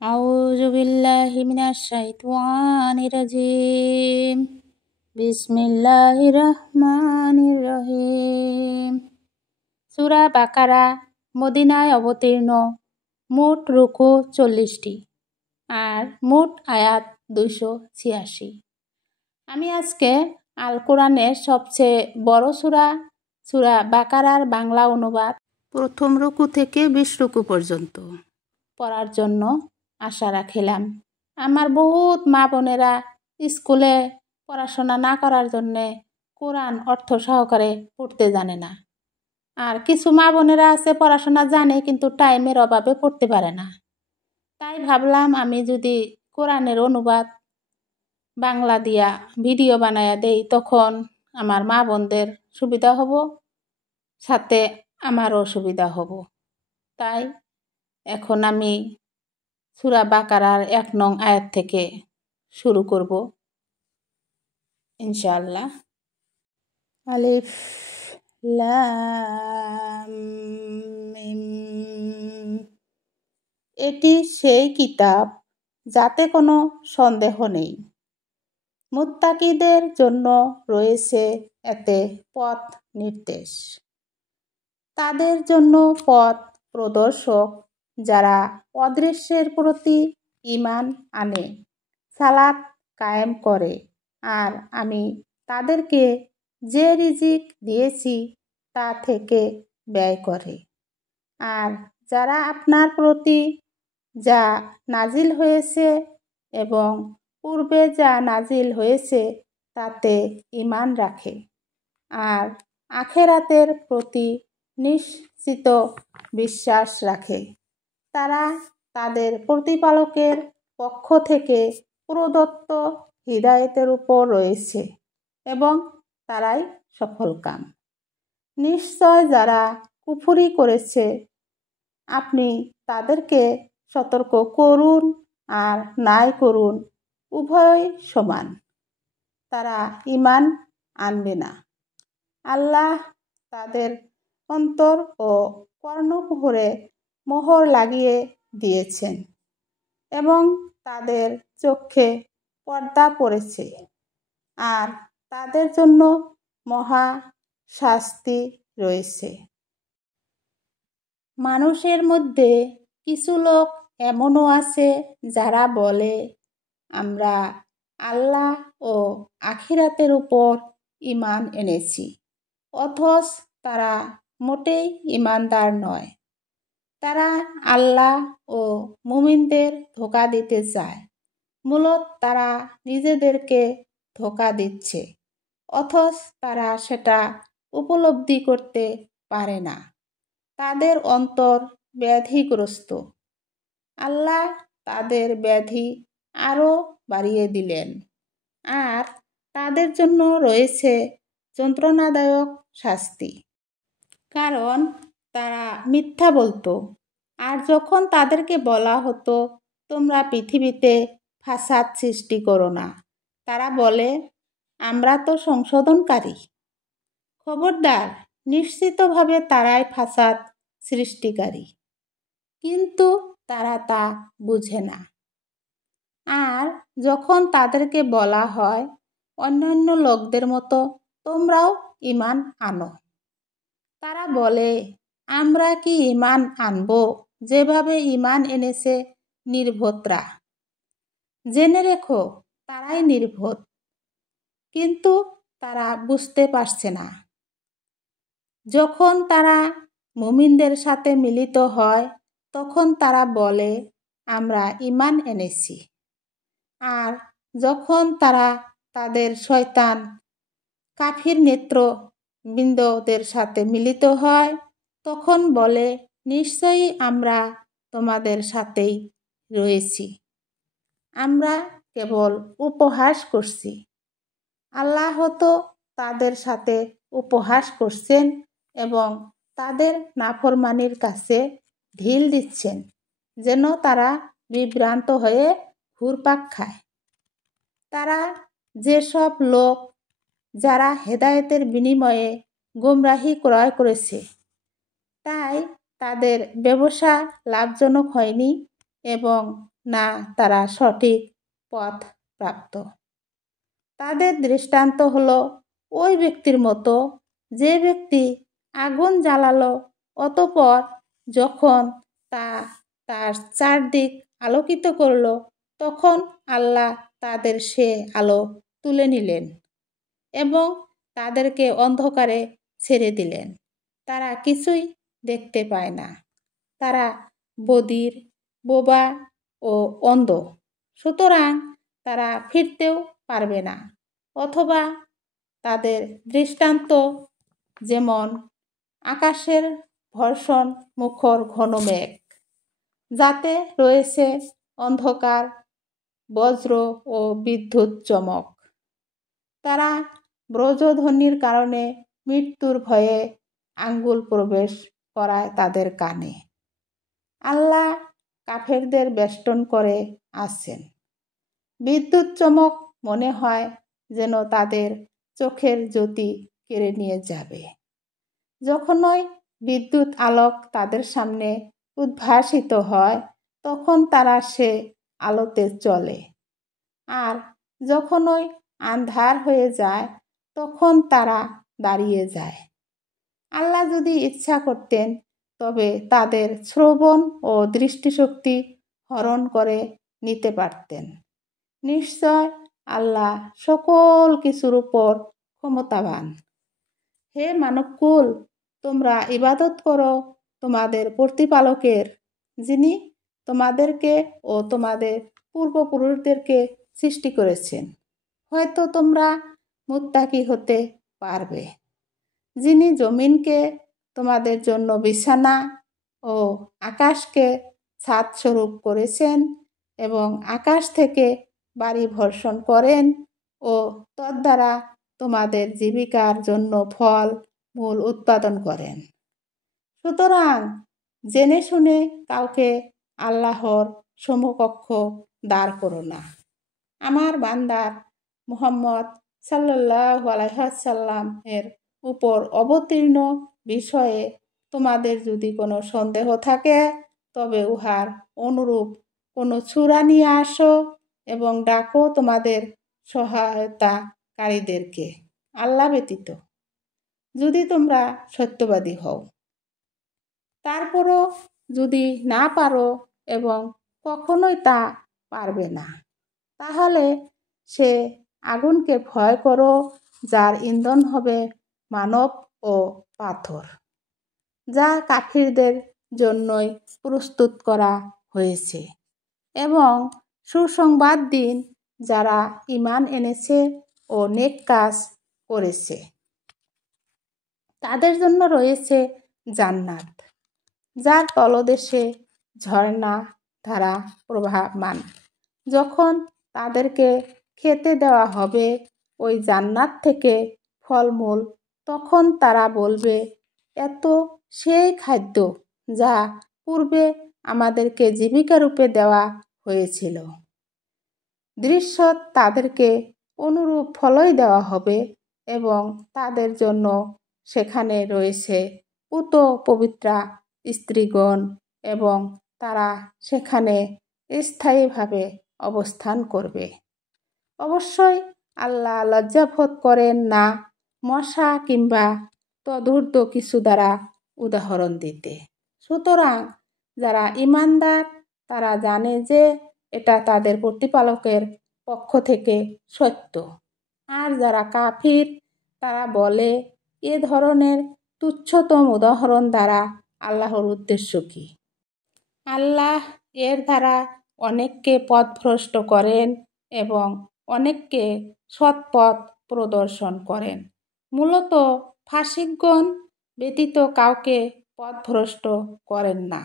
আউযু বিল্লাহি মিনাশ শাইতানির রাজিম। বিসমিল্লাহির রহমানির রহিম। সূরা বাকারা মদিনায় অবতীর্ণ। মোট রুকু 40টি আর মোট আয়াত 286। আমি আজকে আল কোরআনের সবচেয়ে বড় সূরা বাকারার বাংলা অনুবাদ প্রথম রুকু থেকে 20 রুকু পর্যন্ত পড়ার জন্য আশা রাখিলাম। আমার বহুত মা বোনেরা স্কুলে পড়াশোনা না করার জন্যে কোরআন অর্থ সহকারে পড়তে জানে না। আর কিছু মা বোনেরা আছে পড়াশোনা জানে কিন্তু টাইমের অভাবে পড়তে পারে না। তাই ভাবলাম আমি যদি কোরআনের অনুবাদ বাংলা দিয়া ভিডিও বানায়া দেই তখন আমার মা বোনদের সুবিধা হব, সাথে আমারও সুবিধা হব। তাই এখন আমি সূরা বাকারার 1 নং আয়াত থেকে শুরু করব ইনশাআল্লাহ। আলিফ লাম মিম। এটি সেই কিতাব যাতে কোনো সন্দেহ নেই। মুত্তাকিদের জন্য রয়েছে এতে পথ নির্দেশ। তাদের জন্য পথ প্রদর্শক যারা অদৃশ্যের প্রতি ঈমান আনে, সালাত কায়েম করে আর আমি তাদেরকে যে রিজিক দিয়েছি তা থেকে ব্যয় করে। আর যারা আপনার প্রতি যা নাজিল হয়েছে এবং পূর্বে যা নাজিল হয়েছে তাতে ঈমান রাখে আর আখিরাতের প্রতি নিশ্চিত বিশ্বাস রাখে, তারা তাদের প্রতিপালকের পক্ষ থেকে প্রদত্ত হিদায়াতের উপর রয়েছে এবং তারাই সফলকাম। নিশ্চয় যারা কুফরি করেছে আপনি তাদেরকে সতর্ক করুন আর নাই করুন উভয়ই সমান, তারা ঈমান আনবে না। আল্লাহ তাদের অন্তর ও কর্ণকুহরে মোহর লাগিয়ে দিয়েছেন এবং তাদের চোখে পর্দা পড়েছে আর তাদের জন্য মহা শাস্তি রয়েছে। মানুষের মধ্যে কিছু লোক এমনও আছে যারা বলে আমরা আল্লাহ ও আখিরাতের উপর ঈমান এনেছি, অথচ তারা মোটেই ঈমানদার নয়। তারা আল্লাহ ও মুমিনদের ধোঁকা দিতে চায়। মূলত তারা নিজেদেরকে ধোঁকা দিচ্ছে, অথচ তারা সেটা উপলব্ধি করতে পারে না। তাদের অন্তর ব্যাধিগ্রস্ত। আল্লাহ তাদের ব্যাধি আরও বাড়িয়ে দিলেন আর তাদের জন্য রয়েছে যন্ত্রণাদায়ক শাস্তি, কারণ তারা মিথ্যা বলতো। আর যখন তাদেরকে বলা হতো তোমরা পৃথিবীতে ফাসাদ সৃষ্টি করো না, তারা বলে আমরা তো সংশোধনকারী। খবরদার, নিশ্চিতভাবে তারাই ফাসাদ সৃষ্টিকারী, কিন্তু তারা তা বুঝে না। আর যখন তাদেরকে বলা হয় অন্যান্য লোকদের মতো তোমরাও ঈমান আনো, তারা বলে আমরা কি ঈমান আনবো যেভাবে ঈমান এনেছে নির্বোধরা। জেনে রেখো তারাই নির্বোধ, কিন্তু তারা বুঝতে পারছে না। যখন তারা মুমিনদের সাথে মিলিত হয় তখন তারা বলে আমরা ঈমান এনেছি, আর যখন তারা তাদের শয়তান কাফির নেতৃবৃন্দদের সাথে মিলিত হয় তখন বলে নিশ্চয়ই আমরা তোমাদের সাথেই রয়েছি, আমরা কেবল উপহাস করছি। আল্লাহ তো তাদের সাথে উপহাস করছেন এবং তাদের নাফরমানির কাছে ঢিল দিচ্ছেন যেন তারা বিভ্রান্ত হয়ে ঘুরপাক খায়। তারা যেসব লোক যারা হেদায়েতের বিনিময়ে গোমরাহি ক্রয় করেছে, তাই তাদের ব্যবসা লাভজনক হয়নি এবং না তারা সঠিক পথ প্রাপ্ত। তাদের দৃষ্টান্ত হলো ওই ব্যক্তির মতো যে ব্যক্তি আগুন জ্বালালো, অতঃপর যখন তা তার চারদিক আলোকিত করলো, তখন আল্লাহ তাদের সে আলো তুলে নিলেন এবং তাদেরকে অন্ধকারে ছেড়ে দিলেন। তারা কিছুই দেখতে পায় না। তারা বধির, বোবা ও অন্ধ, সুতরাং তারা ফিরতেও পারবে না। অথবা তাদের দৃষ্টান্ত যেমন আকাশের ভর্ষণ মুখর ঘন মেঘ, যাতে রয়েছে অন্ধকার, বজ্র ও বিদ্যুৎ চমক। তারা ব্রজধ্বনির কারণে মৃত্যুর ভয়ে আঙ্গুল প্রবেশ করায় তাদের কানে। আল্লাহ কাফেরদের বেষ্টন করে আছেন। বিদ্যুৎ চমক মনে হয় যেন তাদের চোখের জ্যোতি কেড়ে নিয়ে যাবে। যখনই বিদ্যুৎ আলোক তাদের সামনে উদ্ভাসিত হয়, তখন তারা সে আলোতে চলে, আর যখনই আন্ধার হয়ে যায়, তখন তারা দাঁড়িয়ে যায়। আল্লাহ যদি ইচ্ছা করতেন তবে তাদের শ্রবণ ও দৃষ্টিশক্তি হরণ করে নিতে পারতেন। নিশ্চয় আল্লাহ সকল কিছুর উপর ক্ষমতাবান। হে মানবকুল, তোমরা ইবাদত করো তোমাদের প্রতিপালকের, যিনি তোমাদেরকে ও তোমাদের পূর্বপুরুষদেরকে সৃষ্টি করেছেন। হয়তো তোমরা মুত্তাকি হতে পারবে। যিনি জমিনকে তোমাদের জন্য বিছানা ও আকাশকে ছাদ স্বরূপ করেছেন এবং আকাশ থেকে বাড়ি বর্ষণ করেন ও তদ্বারা তোমাদের জীবিকার জন্য ফল মূল উৎপাদন করেন। সুতরাং জেনে শুনে কাউকে আল্লাহর সমকক্ষ দাঁড় করো না। আমার বান্দার মুহাম্মদ সাল্লাল্লাহু আলাইহি ওয়াসাল্লাম এর উপর অবতীর্ণ বিষয়ে তোমাদের যদি কোনো সন্দেহ থাকে, তবে উহার অনুরূপ কোনো সূরা নিয়ে আসো এবং ডাকো তোমাদের সহায়তাকারীদেরকে আল্লাহ ব্যতীত, যদি তোমরা সত্যবাদী হও। তারপরও যদি না পারো এবং কখনোই তা পারবে না, তাহলে সে আগুনকে ভয় করো, যার ইন্ধন হবে মানব ও পাথর, যা কাফিরদের জন্যই প্রস্তুত করা হয়েছে। এবং সুসংবাদ দিন যারা ঈমান এনেছে ও নেক কাজ করেছে, তাদের জন্য রয়েছে জান্নাত, যার তলদেশে ঝর্ণা ধারা প্রবাহমান। যখন তাদেরকে খেতে দেওয়া হবে ওই জান্নাত থেকে ফলমূল, তখন তারা বলবে, এত সেই খাদ্য যা পূর্বে আমাদেরকে জীবিকারূপে দেওয়া হয়েছিল। দৃশ্যত তাদেরকে অনুরূপ ফলই দেওয়া হবে এবং তাদের জন্য সেখানে রয়েছে পুত পবিত্রা স্ত্রীগণ এবং তারা সেখানে স্থায়ীভাবে অবস্থান করবে। অবশ্যই আল্লাহ লজ্জাবোধ করেন না মশা কিংবা তদূর্ধ্ব কিছু দ্বারা উদাহরণ দিতে। সুতরাং যারা ঈমানদার তারা জানে যে এটা তাদের প্রতিপালকের পক্ষ থেকে সত্য, আর যারা কাফির তারা বলে, এ ধরনের তুচ্ছতম উদাহরণ দ্বারা আল্লাহর উদ্দেশ্য কি? আল্লাহ এর দ্বারা অনেককে পথভ্রষ্ট করেন এবং অনেককে সৎপথ প্রদর্শন করেন। মূলত ফাসিকগণ ব্যতীত কাউকে পথভ্রষ্ট করেন না।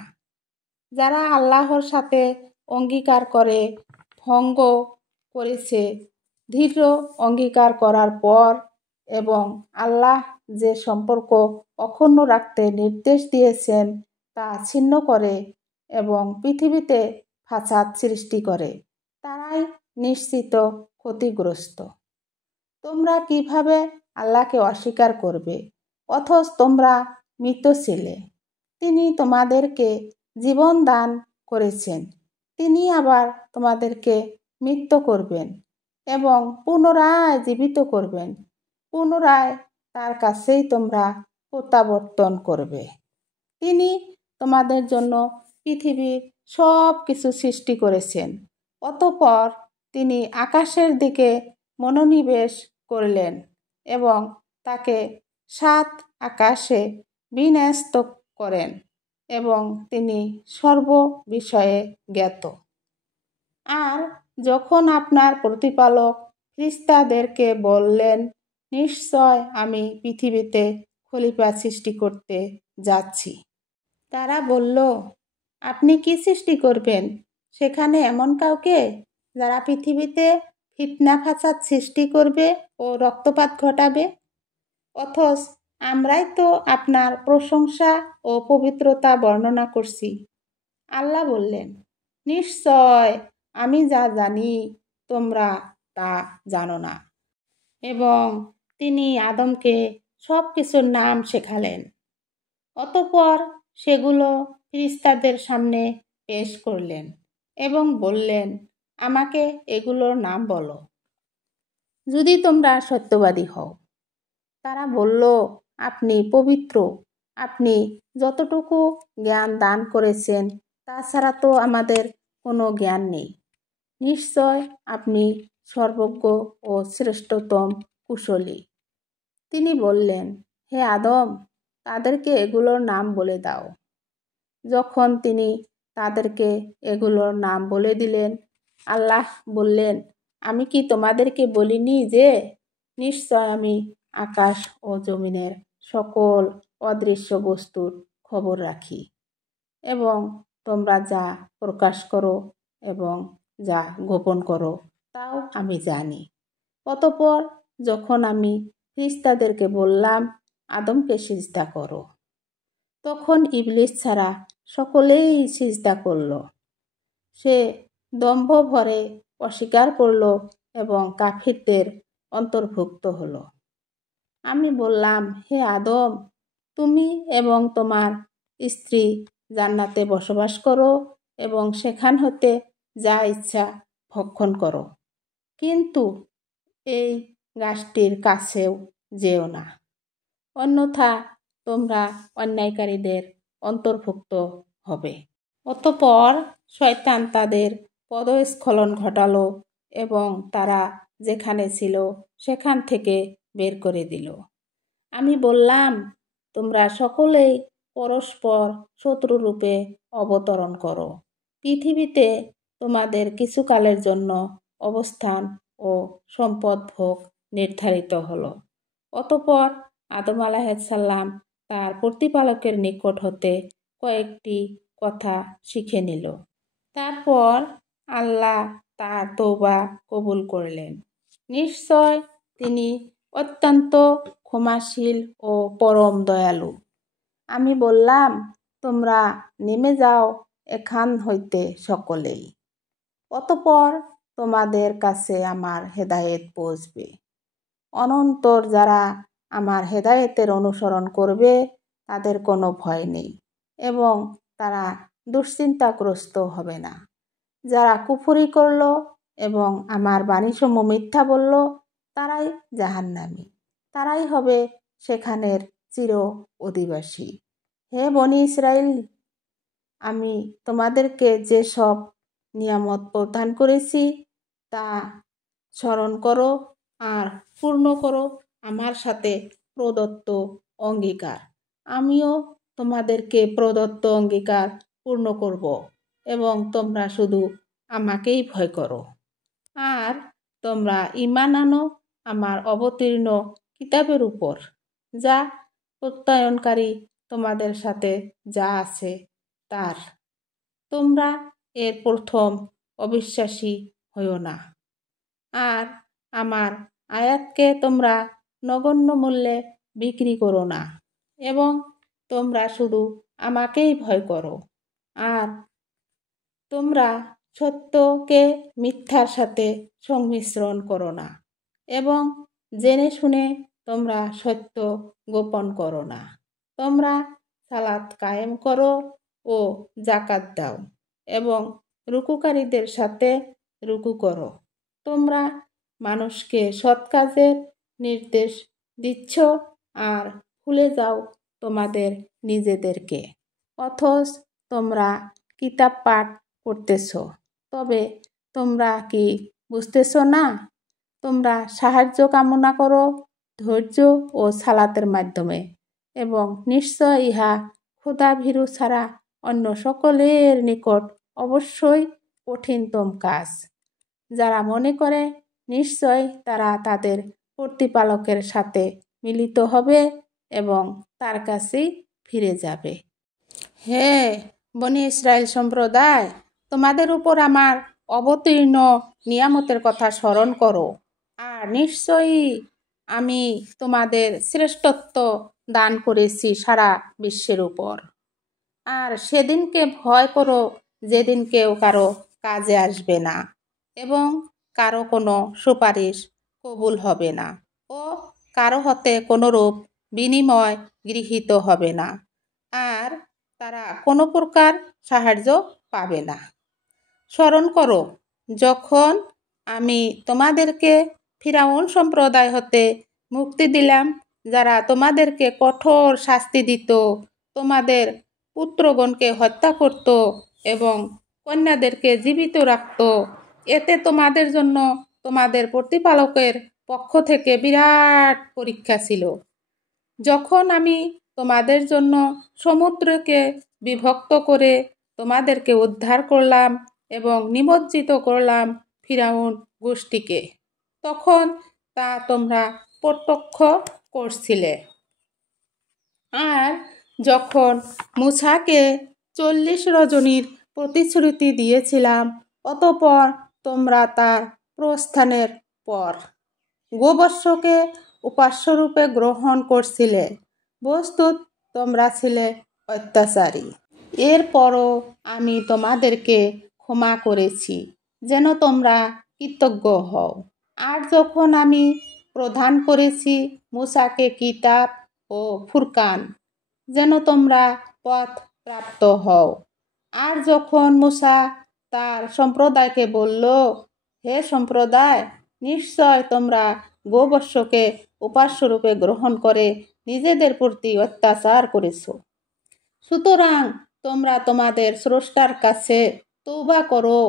যারা আল্লাহর সাথে অঙ্গীকার করে ভঙ্গ করেছে, দৃঢ় অঙ্গীকার করার পর এবং আল্লাহ যে সম্পর্ক অক্ষুণ্ণ রাখতে নির্দেশ দিয়েছেন তা ছিন্ন করে এবং পৃথিবীতে ফাসাদ সৃষ্টি করে, তারাই নিশ্চিত ক্ষতিগ্রস্ত। তোমরা কিভাবে আল্লাহকে অস্বীকার করবে অথচ তোমরা মৃত ছিলে? তিনি তোমাদেরকে জীবন দান করেছেন তিনি আবার তোমাদেরকে মৃত্যু করবেন এবং পুনরায় জীবিত করবেন। পুনরায় তার কাছেই তোমরা প্রত্যাবর্তন করবে। তিনি তোমাদের জন্য পৃথিবীর সব কিছু সৃষ্টি করেছেন। অতঃপর তিনি আকাশের দিকে মনোনিবেশ করলেন এবং তাকে 7 আকাশে বিন্যস্ত করেন এবং তিনি সর্ব বিষয়ে জ্ঞাত। আর যখন আপনার প্রতিপালক ফেরেশতাদেরকে বললেন, নিশ্চয় আমি পৃথিবীতে খলিফা সৃষ্টি করতে যাচ্ছি, তারা বলল, আপনি কি সৃষ্টি করবেন? সেখানে এমন কাউকে যারা পৃথিবীতে ফিতনা ফাসাদ সৃষ্টি করবে ও রক্তপাত ঘটাবে? অথচ আমরাই তো আপনার প্রশংসা ও পবিত্রতা বর্ণনা করছি। আল্লাহ বললেন, নিশ্চয় আমি যা জানি তোমরা তা জানো না। এবং তিনি আদমকে সব কিছুর নাম শেখালেন। অতঃপর সেগুলো ফেরেশতাদের সামনে পেশ করলেন এবং বললেন, আমাকে এগুলোর নাম বলো, যদি তোমরা সত্যবাদী হও। তারা বলল, আপনি পবিত্র, আপনি যতটুকু জ্ঞান দান করেছেন তাছাড়া তো আমাদের কোনো জ্ঞান নেই। নিশ্চয় আপনি সর্বজ্ঞ ও শ্রেষ্ঠতম কুশলী। তিনি বললেন, হে আদম, তাদেরকে এগুলোর নাম বলে দাও। যখন তিনি তাদেরকে এগুলোর নাম বলে দিলেন, আল্লাহ বললেন, আমি কি তোমাদেরকে বলিনি যে নিশ্চয় আমি আকাশ ও জমিনের সকল অদৃশ্য বস্তুর খবর রাখি এবং তোমরা যা প্রকাশ করো এবং যা গোপন করো তাও আমি জানি। অতঃপর যখন আমি ফেরেশতাদেরকে বললাম, আদমকে সিজদা করো, তখন ইবলিস ছাড়া সকলেই সিজদা করল। সে দম্ভ ভরে অস্বীকার করল এবং কাফিরদের অন্তর্ভুক্ত হলো। আমি বললাম, হে আদম, তুমি এবং তোমার স্ত্রী জান্নাতে বসবাস করো এবং সেখান হতে যা ইচ্ছা ভক্ষণ করো, কিন্তু এই গাছটির কাছেও যেও না, অন্যথা তোমরা অন্যায়কারীদের অন্তর্ভুক্ত হবে। অতঃপর শয়তান তাদের পদস্খলন ঘটালো এবং তারা যেখানে ছিল সেখান থেকে বের করে দিল। আমি বললাম, তোমরা সকলেই পরস্পর শত্রুরূপে অবতরণ করো। পৃথিবীতে তোমাদের কিছুকালের জন্য অবস্থান ও সম্পদ ভোগ নির্ধারিত হলো। অতঃপর আদম আলাইহিসসালাম তার প্রতিপালকের নিকট হতে কয়েকটি কথা শিখে নিল। তারপর আল্লাহ তার তওবা কবুল করলেন। নিশ্চয় তিনি অত্যন্ত ক্ষমাশীল ও পরম দয়ালু। আমি বললাম, তোমরা নেমে যাও এখান হইতে সকলেই। অতঃপর তোমাদের কাছে আমার হেদায়েত পৌঁছবে। অনন্তর যারা আমার হেদায়েতের অনুসরণ করবে তাদের কোনো ভয় নেই এবং তারা দুশ্চিন্তাগ্রস্ত হবে না। যারা কুফরি করল এবং আমার বাণীসমূহ মিথ্যা বলল তারাই জাহান্নামী, তারাই হবে সেখানের চির অধিবাসী। হে বনী ইসরাইল, আমি তোমাদেরকে যে সব নিয়ামত প্রদান করেছি তা স্মরণ করো আর পূর্ণ করো আমার সাথে প্রদত্ত অঙ্গীকার। আমিও তোমাদেরকে প্রদত্ত অঙ্গীকার পূর্ণ করব এবং তোমরা শুধু আমাকেই ভয় করো। আর তোমরা ঈমান আনো আমার অবতীর্ণ কিতাবের উপর, যা প্রত্যয়নকারী তোমাদের সাথে যা আছে তার। তোমরা এর প্রথম অবিশ্বাসী হইও না। আর আমার আয়াতকে তোমরা নগণ্য মূল্যে বিক্রি করো না এবং তোমরা শুধু আমাকেই ভয় করো। আর তোমরা সত্যকে মিথ্যার সাথে সংমিশ্রণ করো না এবং জেনে শুনে তোমরা সত্য গোপন করো না। তোমরা সালাত কায়েম করো ও যাকাত দাও এবং রুকুকারীদের সাথে রুকু করো। তোমরা মানুষকে সৎ কাজের নির্দেশ দিচ্ছ আর ভুলে যাও তোমাদের নিজেদেরকে। অথচ তোমরা কিতাব পাঠ করতেছ, তবে তোমরা কি বুঝতেছ না? তোমরা সাহায্য কামনা করো ধৈর্য ও সালাতের মাধ্যমে, এবং নিশ্চয় ইহা খোদা ভীরু ছাড়া অন্য সকলের নিকট অবশ্যই কঠিনতম কাজ। যারা মনে করে নিশ্চয় তারা তাদের প্রতিপালকের সাথে মিলিত হবে এবং তার কাছেই ফিরে যাবে। হে বনি ইসরায়েল সম্প্রদায়, তোমাদের উপর আমার অবতীর্ণ নিয়ামতের কথা স্মরণ করো, আর নিশ্চয়ই আমি তোমাদের শ্রেষ্ঠত্ব দান করেছি সারা বিশ্বের উপর। আর সেদিনকে ভয় করো যেদিন কেউ কারো কাজে আসবে না এবং কারো কোনো সুপারিশ কবুল হবে না ও কারো হতে কোনোরূপ বিনিময় গৃহীত হবে না, আর তারা কোনো প্রকার সাহায্য পাবে না। স্মরণ করো যখন আমি তোমাদেরকে ফিরআউন সম্প্রদায় হতে মুক্তি দিলাম, যারা তোমাদেরকে কঠোর শাস্তি দিত, তোমাদের পুত্রগণকে হত্যা করত এবং কন্যাদেরকে জীবিত রাখত। এতে তোমাদের জন্য তোমাদের প্রতিপালকের পক্ষ থেকে বিরাট পরীক্ষা ছিল। যখন আমি তোমাদের জন্য সমুদ্রকে বিভক্ত করে তোমাদেরকে উদ্ধার করলাম এবং নিমজ্জিত করলাম ফিরআউন গোষ্ঠীকে, তখন তা তোমরা প্রত্যক্ষ করছিলে। আর যখন মূসাকে 40 রজনীর প্রতিশ্রুতি দিয়েছিলাম, অতঃপর তোমরা তার প্রস্থানের পর গোবর্ষকে উপাস্যরূপে গ্রহণ করছিলে। বস্তুত তোমরা ছিলে অত্যাচারী। এরপরও আমি তোমাদেরকে ক্ষমা করেছি যেন তোমরা কৃতজ্ঞ হও। আর যখন আমি প্রদান করেছি মূসাকে কিতাব ও ফুরকান, যেন তোমরা পথ প্রাপ্ত হও। আর যখন মূসা তার সম্প্রদায়কে বলল, হে সম্প্রদায়, নিশ্চয় তোমরা গোবর্ষকে উপাস্যরূপে গ্রহণ করে নিজেদের প্রতি অত্যাচার করেছ, সুতরাং তোমরা তোমাদের স্রষ্টার কাছে তওবা করো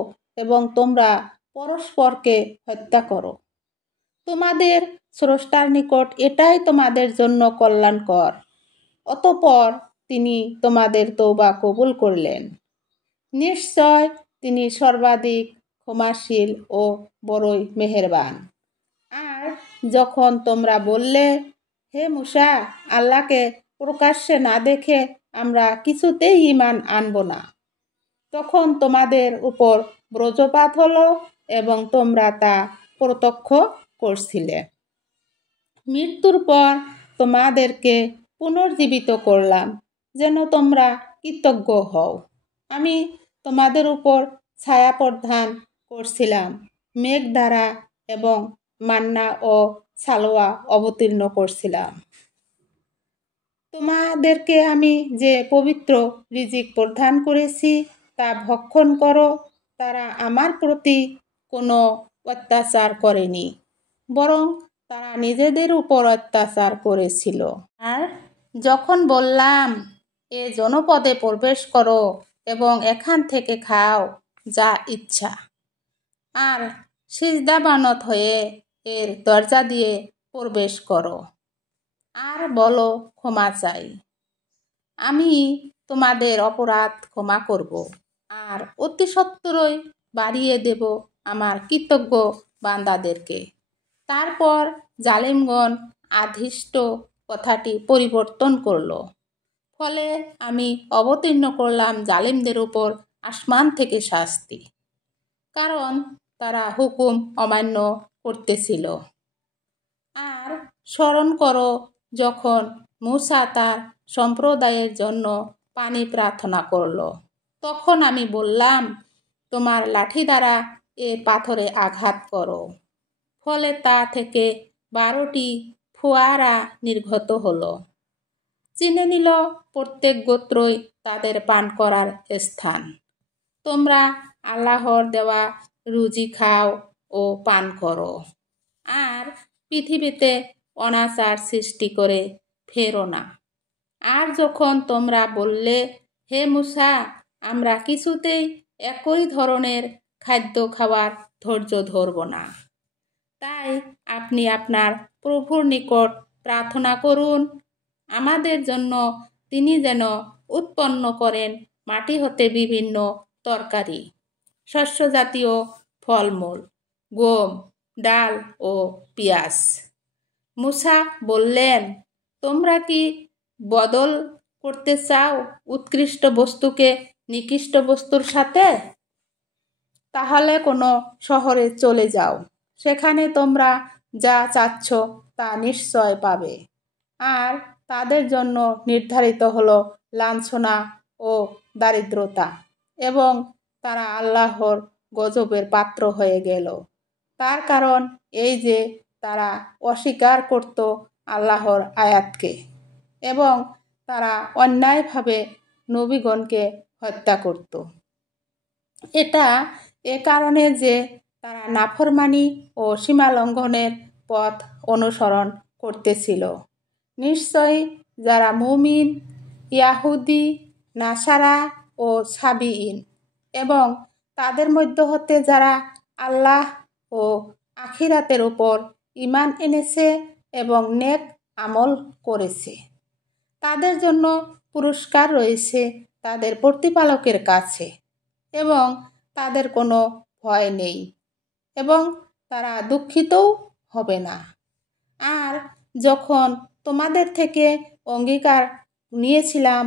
এবং তোমরা পরস্পরকে হত্যা করো। তোমাদের স্রষ্টার নিকট এটাই তোমাদের জন্য কল্যাণকর। অতঃপর তিনি তোমাদের তওবা কবুল করলেন। নিশ্চয় তিনি সর্বাধিক ক্ষমাশীল ও বড়ই মেহেরবান। আর যখন তোমরা বললে, হে মূসা, আল্লাহকে প্রকাশ্যে না দেখে আমরা কিছুতেই ঈমান আনব না, তখন তোমাদের উপর বজ্রপাত হলো এবং তোমরা তা প্রত্যক্ষ করছিলে। মৃত্যুর পর তোমাদেরকে পুনর্জীবিত করলাম যেন তোমরা কৃতজ্ঞ হও। আমি তোমাদের উপর ছায়া প্রদান করছিলাম মেঘ দ্বারা এবং মান্না ও সালোয়া অবতীর্ণ করছিলাম। তোমাদেরকে আমি যে পবিত্র রিজিক প্রদান করেছি তা ভক্ষণ করো। তারা আমার প্রতি কোনো অত্যাচার করেনি, বরং তারা নিজেদের উপর অত্যাচার করেছিল। আর যখন বললাম, এ জনপদে প্রবেশ করো এবং এখান থেকে খাও যা ইচ্ছা, আর সিজদাবানত হয়ে এর দরজা দিয়ে প্রবেশ করো আর বলো ক্ষমা চাই, আমি তোমাদের অপরাধ ক্ষমা করব আর অতি সত্বরই বাড়িয়ে দেব আমার কৃতজ্ঞ বান্দাদেরকে। তারপর জালিমগণ আদিষ্ট কথাটি পরিবর্তন করল, ফলে আমি অবতীর্ণ করলাম জালিমদের উপর আসমান থেকে শাস্তি, কারণ তারা হুকুম অমান্য করতেছিল। আর স্মরণ করো যখন মূসা তার সম্প্রদায়ের জন্য পানি প্রার্থনা করল, তখন আমি বললাম, তোমার লাঠি দ্বারা এ পাথরে আঘাত করো। ফলে তা থেকে 12টি ফোয়ারা নির্গত হলো। চিনে নিল প্রত্যেক গোত্রই তাদের পান করার স্থান। তোমরা আল্লাহর দেওয়া রুজি খাও ও পান করো, আর পৃথিবীতে অনাচার সৃষ্টি করে ফেরো না। আর যখন তোমরা বললে, হে মূসা, আমরা কিছুতেই একই ধরনের খাদ্য খাওয়ার ধৈর্য ধরব না, তাই আপনি আপনার প্রভুর নিকট প্রার্থনা করুন আমাদের জন্য তিনি যেন উৎপন্ন করেন মাটি হতে বিভিন্ন তরকারি, শস্য জাতীয় ফলমূল, গম, ডাল ও পেঁয়াজ। মূসা বললেন, তোমরা কি বদল করতে চাও উৎকৃষ্ট বস্তুকে নিকৃষ্ট বস্তুর সাথে? তাহলে কোনো শহরে চলে যাও, সেখানে তোমরা যা চাচ্ছ তা নিশ্চয় পাবে। আর তাদের জন্য নির্ধারিত হলো লাঞ্ছনা ও দারিদ্রতা, এবং তারা আল্লাহর গজবের পাত্র হয়ে গেল। তার কারণ এই যে তারা অস্বীকার করত আল্লাহর আয়াতকে, এবং তারা অন্যায়ভাবে নবীগণকে হত্যা করত। এটা এ কারণে যে তারা নাফরমানি ও সীমালঙ্ঘনের পথ অনুসরণ করতেছিল। নিশ্চয়ই যারা মুমিন, ইয়াহুদি, নাসারা ও সাবিঈন এবং তাদের মধ্য হতে যারা আল্লাহ ও আখিরাতের উপর ঈমান এনেছে এবং নেক আমল করেছে, তাদের জন্য পুরস্কার রয়েছে তাদের প্রতিপালকের কাছে, এবং তাদের কোনো ভয় নেই এবং তারা দুঃখিতও হবে না। আর যখন তোমাদের থেকে অঙ্গীকার নিয়েছিলাম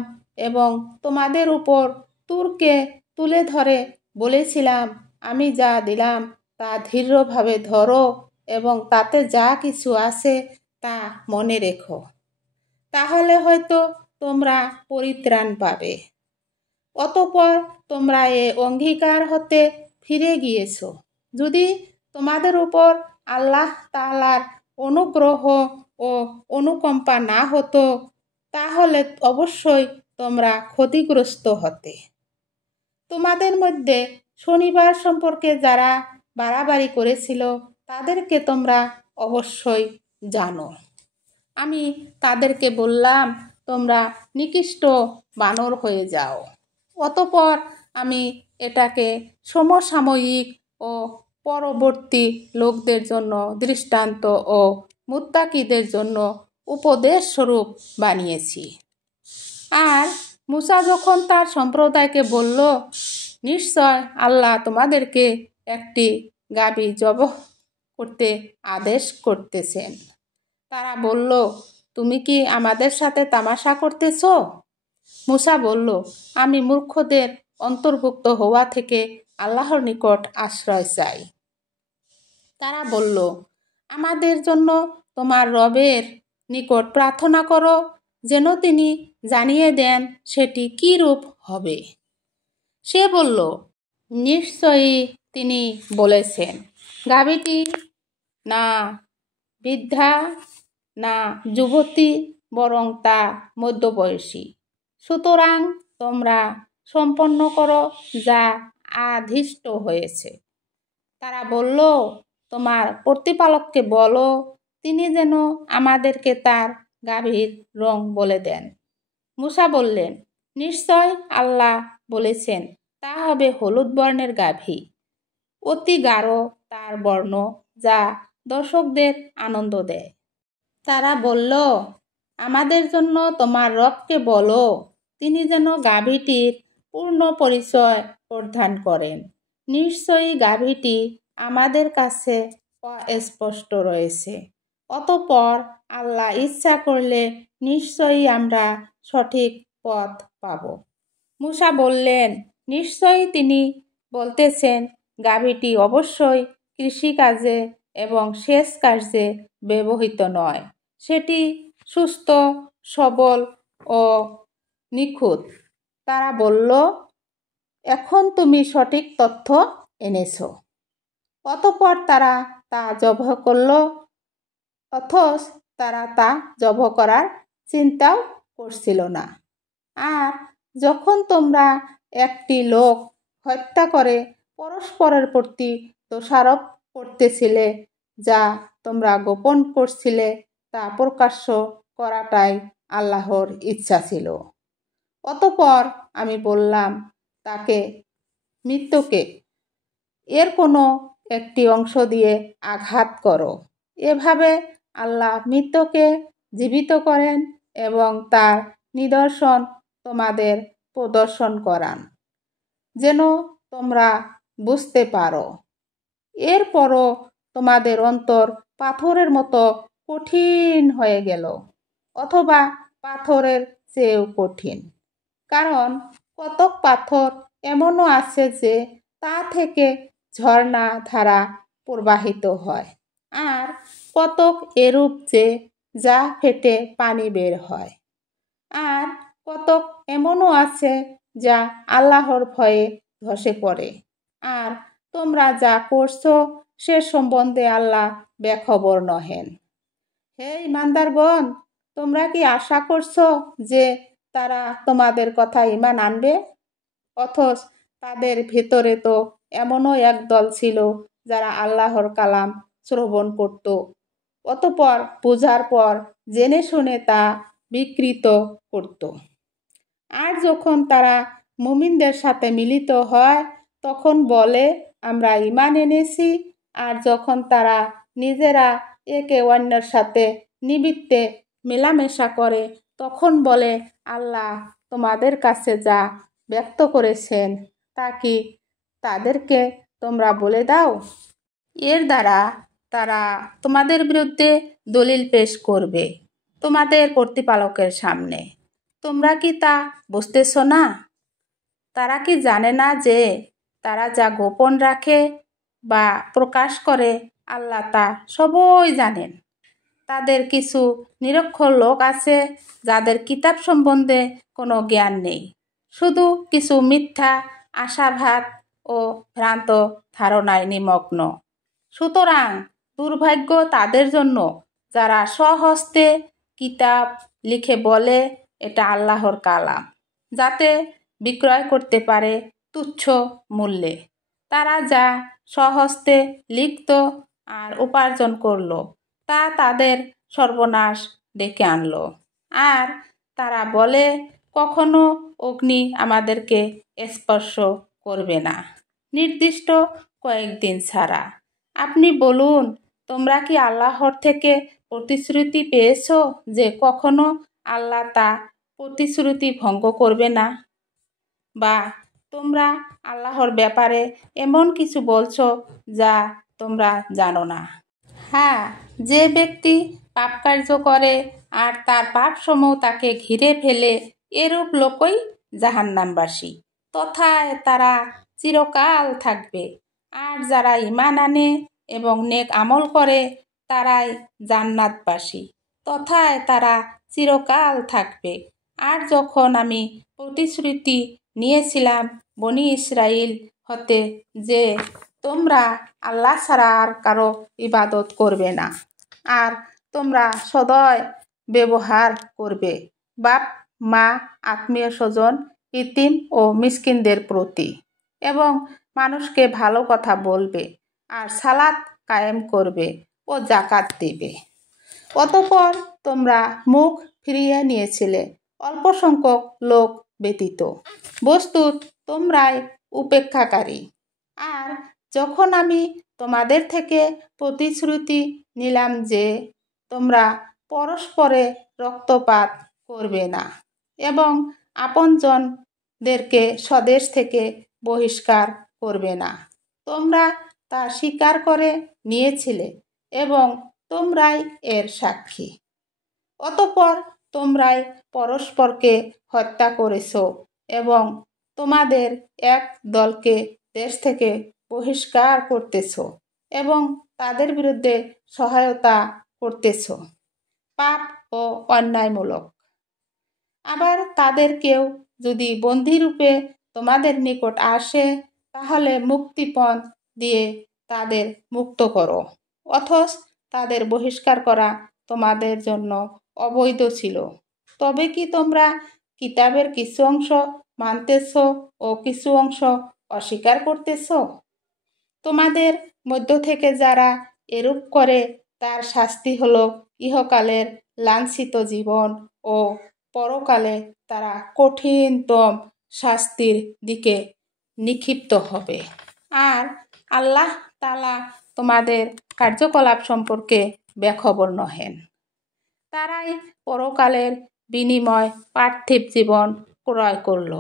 এবং তোমাদের উপর তুরকে তুলে ধরে বলেছিলাম, আমি যা দিলাম তা দৃঢ়ভাবে ধরো এবং তাতে যা কিছু আছে তা মনে রেখো, তাহলে হয়তো তোমরা পরিত্রাণ পাবে। অতঃপর তোমরা এ অঙ্গীকার হতে ফিরে গিয়েছ। যদি তোমাদের উপর আল্লাহ তাআলার অনুগ্রহ ও অনুকম্পা না হতো, তাহলে অবশ্যই তোমরা ক্ষতিগ্রস্ত হতে। তোমাদের মধ্যে শনিবার সম্পর্কে যারা বাড়াবাড়ি করেছিল তাদেরকে তোমরা অবশ্যই জানো। আমি তাদেরকে বললাম, তোমরা নিকৃষ্ট বানর হয়ে যাও। অতঃপর আমি এটাকে সমসাময়িক ও পরবর্তী লোকদের জন্য দৃষ্টান্ত ও মুত্তাকিদের জন্য উপদেশ স্বরূপ বানিয়েছি। আর মূসা যখন তার সম্প্রদায়কে বলল, নিশ্চয় আল্লাহ তোমাদেরকে একটি গাভী জবাহ করতে আদেশ করতেছেন, তারা বলল, তুমি কি আমাদের সাথে তামাশা করতেছ? মূসা বলল, আমি মূর্খদের অন্তর্ভুক্ত হওয়া থেকে আল্লাহর নিকট আশ্রয় চাই। তারা বলল, আমাদের জন্য তোমার রবের নিকট প্রার্থনা করো, যেন তিনি জানিয়ে দেন সেটি কী রূপ হবে। সে বলল, নিশ্চয়ই তিনি বলেছেন, গাভীটি না বৃদ্ধা না যুবতী, বরং তা মধ্যবয়সী। সুতরাং তোমরা সম্পন্ন করো যা আদিষ্ট হয়েছে। তারা বলল, তোমার প্রতিপালককে বলো তিনি যেন আমাদেরকে তার গাভীর রং বলে দেন। মূসা বললেন, নিশ্চয় আল্লাহ বলেছেন তা হবে হলুদ বর্ণের গাভী, অতি গাঢ় তার বর্ণ, যা দর্শকদের আনন্দ দেয়। তারা বলল, আমাদের জন্য তোমার রবকে বলো তিনি যেন গাভীটির পূর্ণ পরিচয় প্রদান করেন। নিশ্চয়ই গাভীটি আমাদের কাছে অস্পষ্ট রয়েছে। অতঃপর আল্লাহ ইচ্ছা করলে নিশ্চয়ই আমরা সঠিক পথ পাব। মূসা বললেন, নিশ্চয়ই তিনি বলতেছেন, গাভীটি অবশ্যই কৃষিকাজে এবং সেচ কার্যে ব্যবহৃত নয়, সেটি সুস্থ, সবল ও নিখুঁত। তারা বলল, এখন তুমি সঠিক তথ্য এনেছ। অতঃপর তারা তা জবাহ করল, অথচ তারা তা জবাহ করার চিন্তাও করছিল না। আর যখন তোমরা একটি লোক হত্যা করে পরস্পরের প্রতি দোষারোপ করতেছিলে। যা তোমরা গোপন করছিলে তা প্রকাশ্য করাটাই আল্লাহর ইচ্ছা ছিল। অতঃপর আমি বললাম তাকে মৃত্যুকে এর কোনো একটি অংশ দিয়ে আঘাত করো। এভাবে আল্লাহ মৃত্যুকে জীবিত করেন এবং তার নিদর্শন তোমাদের প্রদর্শন করান, যেন তোমরা বুঝতে পারো। এরপরও তোমাদের অন্তর পাথরের মতো কঠিন হয়ে গেল, অথবা পাথরের চেয়েও কঠিন। কারণ কতক পাথর এমনও আছে যে তা থেকে ঝর্ণা ধারা প্রবাহিত হয়, আর কতক এরূপ যে যা ফেটে পানি বের হয়, আর কতক এমনও আছে যা আল্লাহর ভয়ে ধসে পড়ে। আর তোমরা যা করছো সে সম্বন্ধে আল্লাহ বেখবর নহেন। হে ঈমানদারগণ, তোমরা কি আশা করছো যে তারা তোমাদের কথা ঈমান আনবে? অথচ তাদের ভেতরে তো এমনও এক দল ছিল যারা আল্লাহর কালাম শ্রবণ করত, অতঃপর বোঝার পর জেনে শুনে তা বিকৃত করত। আর যখন তারা মুমিনদের সাথে মিলিত হয় তখন বলে আমরা ঈমান এনেছি, আর যখন তারা নিজেরা একে অন্যের সাথে নিমিত্তে মেলামেশা করে তখন বলে আল্লাহ তোমাদের কাছে যা ব্যক্ত করেছেন তা কি তাদেরকে তোমরা বলে দাও। এর দ্বারা তারা তোমাদের বিরুদ্ধে দলিল পেশ করবে তোমাদের প্রতিপালকের সামনে। তোমরা কি তা বুঝতেছ না? তারা কি জানে না যে তারা যা গোপন রাখে বা প্রকাশ করে আল্লাহ তা সবই জানেন। তাদের কিছু নিরক্ষর লোক আছে যাদের কিতাব সম্বন্ধে কোনো জ্ঞান নেই, শুধু কিছু মিথ্যা আশাভাব ও ভ্রান্ত ধারণায় নিমগ্ন। সুতরাং দুর্ভাগ্য তাদের জন্য যারা স্বহস্তে কিতাব লিখে বলে এটা আল্লাহর কালাম, যাতে বিক্রয় করতে পারে তুচ্ছ মূল্যে। তারা যা স্বহস্তে লিখত আর উপার্জন করলো তা তাদের সর্বনাশ ডেকে আনলো। আর তারা বলে কখনো অগ্নি আমাদেরকে স্পর্শ করবে না, নির্দিষ্ট কয়েকদিন ছাড়া। আপনি বলুন, তোমরা কি আল্লাহর থেকে প্রতিশ্রুতি পেয়েছো যে কখনো আল্লাহ তা প্রতিশ্রুতি ভঙ্গ করবে না? বা তোমরা আল্লাহর ব্যাপারে এমন কিছু বলছো যা তোমরা জানো না? হ্যাঁ, যে ব্যক্তি পাপ কার্য করে আর তার পাপসমূহ তাকে ঘিরে ফেলে এরূপ লোকই জাহান্নামবাসী, তথায় তারা চিরকাল থাকবে। আর যারা ঈমান আনে এবং নেক আমল করে তারাই জান্নাতবাসী, তথায় তারা চিরকাল থাকবে। আর যখন আমি প্রতিশ্রুতি নিয়েছিলাম বনি ইসরাইল হতে যে তোমরা আল্লাহ ছাড়া আর কারো ইবাদত করবে না, আর তোমরা সদয় ব্যবহার করবে বাপ মা আত্মীয় স্বজন ইতিম ও মিসকিনদের প্রতি, এবং মানুষকে ভালো কথা বলবে আর সালাত কায়েম করবে ও জাকাত দিবে। অতঃপর তোমরা মুখ ফিরিয়ে নিয়েছিলে অল্প সংখ্যক লোক ব্যতীত, বস্তুত তোমরাই উপেক্ষাকারী। আর যখন আমি তোমাদের থেকে প্রতিশ্রুতি নিলাম যে তোমরা পরস্পরে রক্তপাত করবে না এবং আপনজনদেরকে স্বদেশ থেকে বহিষ্কার করবে না, তোমরা তা স্বীকার করে নিয়েছিলে এবং তোমরাই এর সাক্ষী। অতঃপর তোমরাই পরস্পরকে হত্যা করেছ এবং তোমাদের এক দলকে দেশ থেকে বহিষ্কার করতেছ এবং তাদের বিরুদ্ধে সহায়তা করতেছ পাপ ও অন্যায়মূলক। আবার তাদের কেউ যদি বন্দীরূপে তোমাদের নিকট আসে তাহলে মুক্তিপণ দিয়ে তাদের মুক্ত করো, অথচ তাদের বহিষ্কার করা তোমাদের জন্য অবৈধ ছিল। তবে কি তোমরা কিতাবের কিছু অংশ মানতেছ ও কিছু অংশ অস্বীকার করতেছ? তোমাদের মধ্য থেকে যারা এরূপ করে তার শাস্তি হলো ইহকালের লাঞ্ছিত জীবন ও পরকালে তারা কঠিনতম শাস্তির দিকে নিক্ষিপ্ত হবে। আর আল্লাহ তাআলা তোমাদের কার্যকলাপ সম্পর্কে বেখবর নহেন। তারাই পরকালের বিনিময় পার্থিব জীবন ক্রয় করল,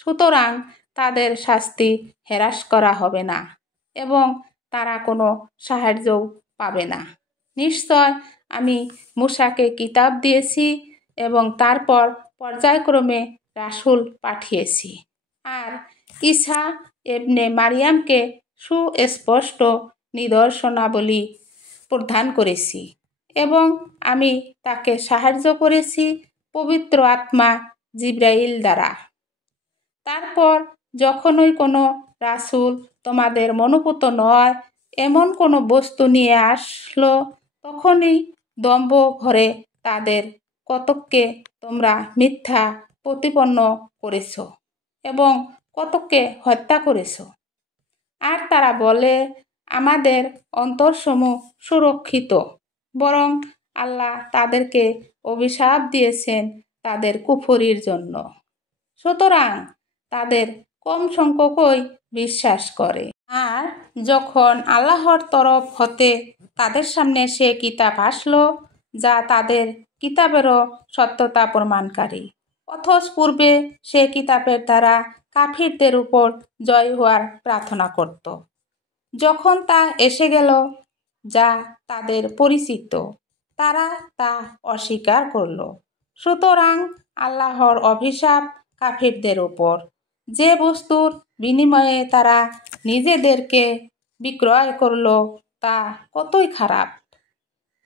সুতরাং তাদের শাস্তি হ্রাস করা হবে না এবং তারা কোনো সাহায্যও পাবে না। নিশ্চয় আমি মূসাকে কিতাব দিয়েছি এবং তারপর পর্যায়ক্রমে রাসূল পাঠিয়েছি, আর ঈসা ইবনে মারিয়ামকে সুস্পষ্ট নিদর্শনাবলী প্রদান করেছি এবং আমি তাকে সাহায্য করেছি পবিত্র আত্মা জিবরাইল দ্বারা। তারপর যখনই কোনো রাসূল তোমাদের মনোপুত নয় এমন কোনো বস্তু নিয়ে আসলো, তখনই দম্ভ ভরে তাদের কতককে তোমরা মিথ্যা প্রতিপন্ন করেছ এবং কতককে হত্যা করেছ। আর তারা বলে আমাদের অন্তরসমূহ সুরক্ষিত, বরং আল্লাহ তাদেরকে অভিশাপ দিয়েছেন তাদের কুফরির জন্য। সুতরাং তাদের কম সংখ্যকই বিশ্বাস করে। আর যখন আল্লাহর তরফ হতে তাদের সামনে সে কিতাব আসলো যা তাদের কিতাবেরও সত্যতা প্রমাণকারী, অথচ পূর্বে সে কিতাবের দ্বারা কাফিরদের উপর জয় হওয়ার প্রার্থনা করত, যখন তা এসে গেল যা তাদের পরিচিত তারা তা অস্বীকার করল। সুতরাং আল্লাহর অভিশাপ কাফিরদের উপর, যে বস্তুর বিনিময়ে তারা নিজেদেরকে বিক্রয় করল তা কতই খারাপ।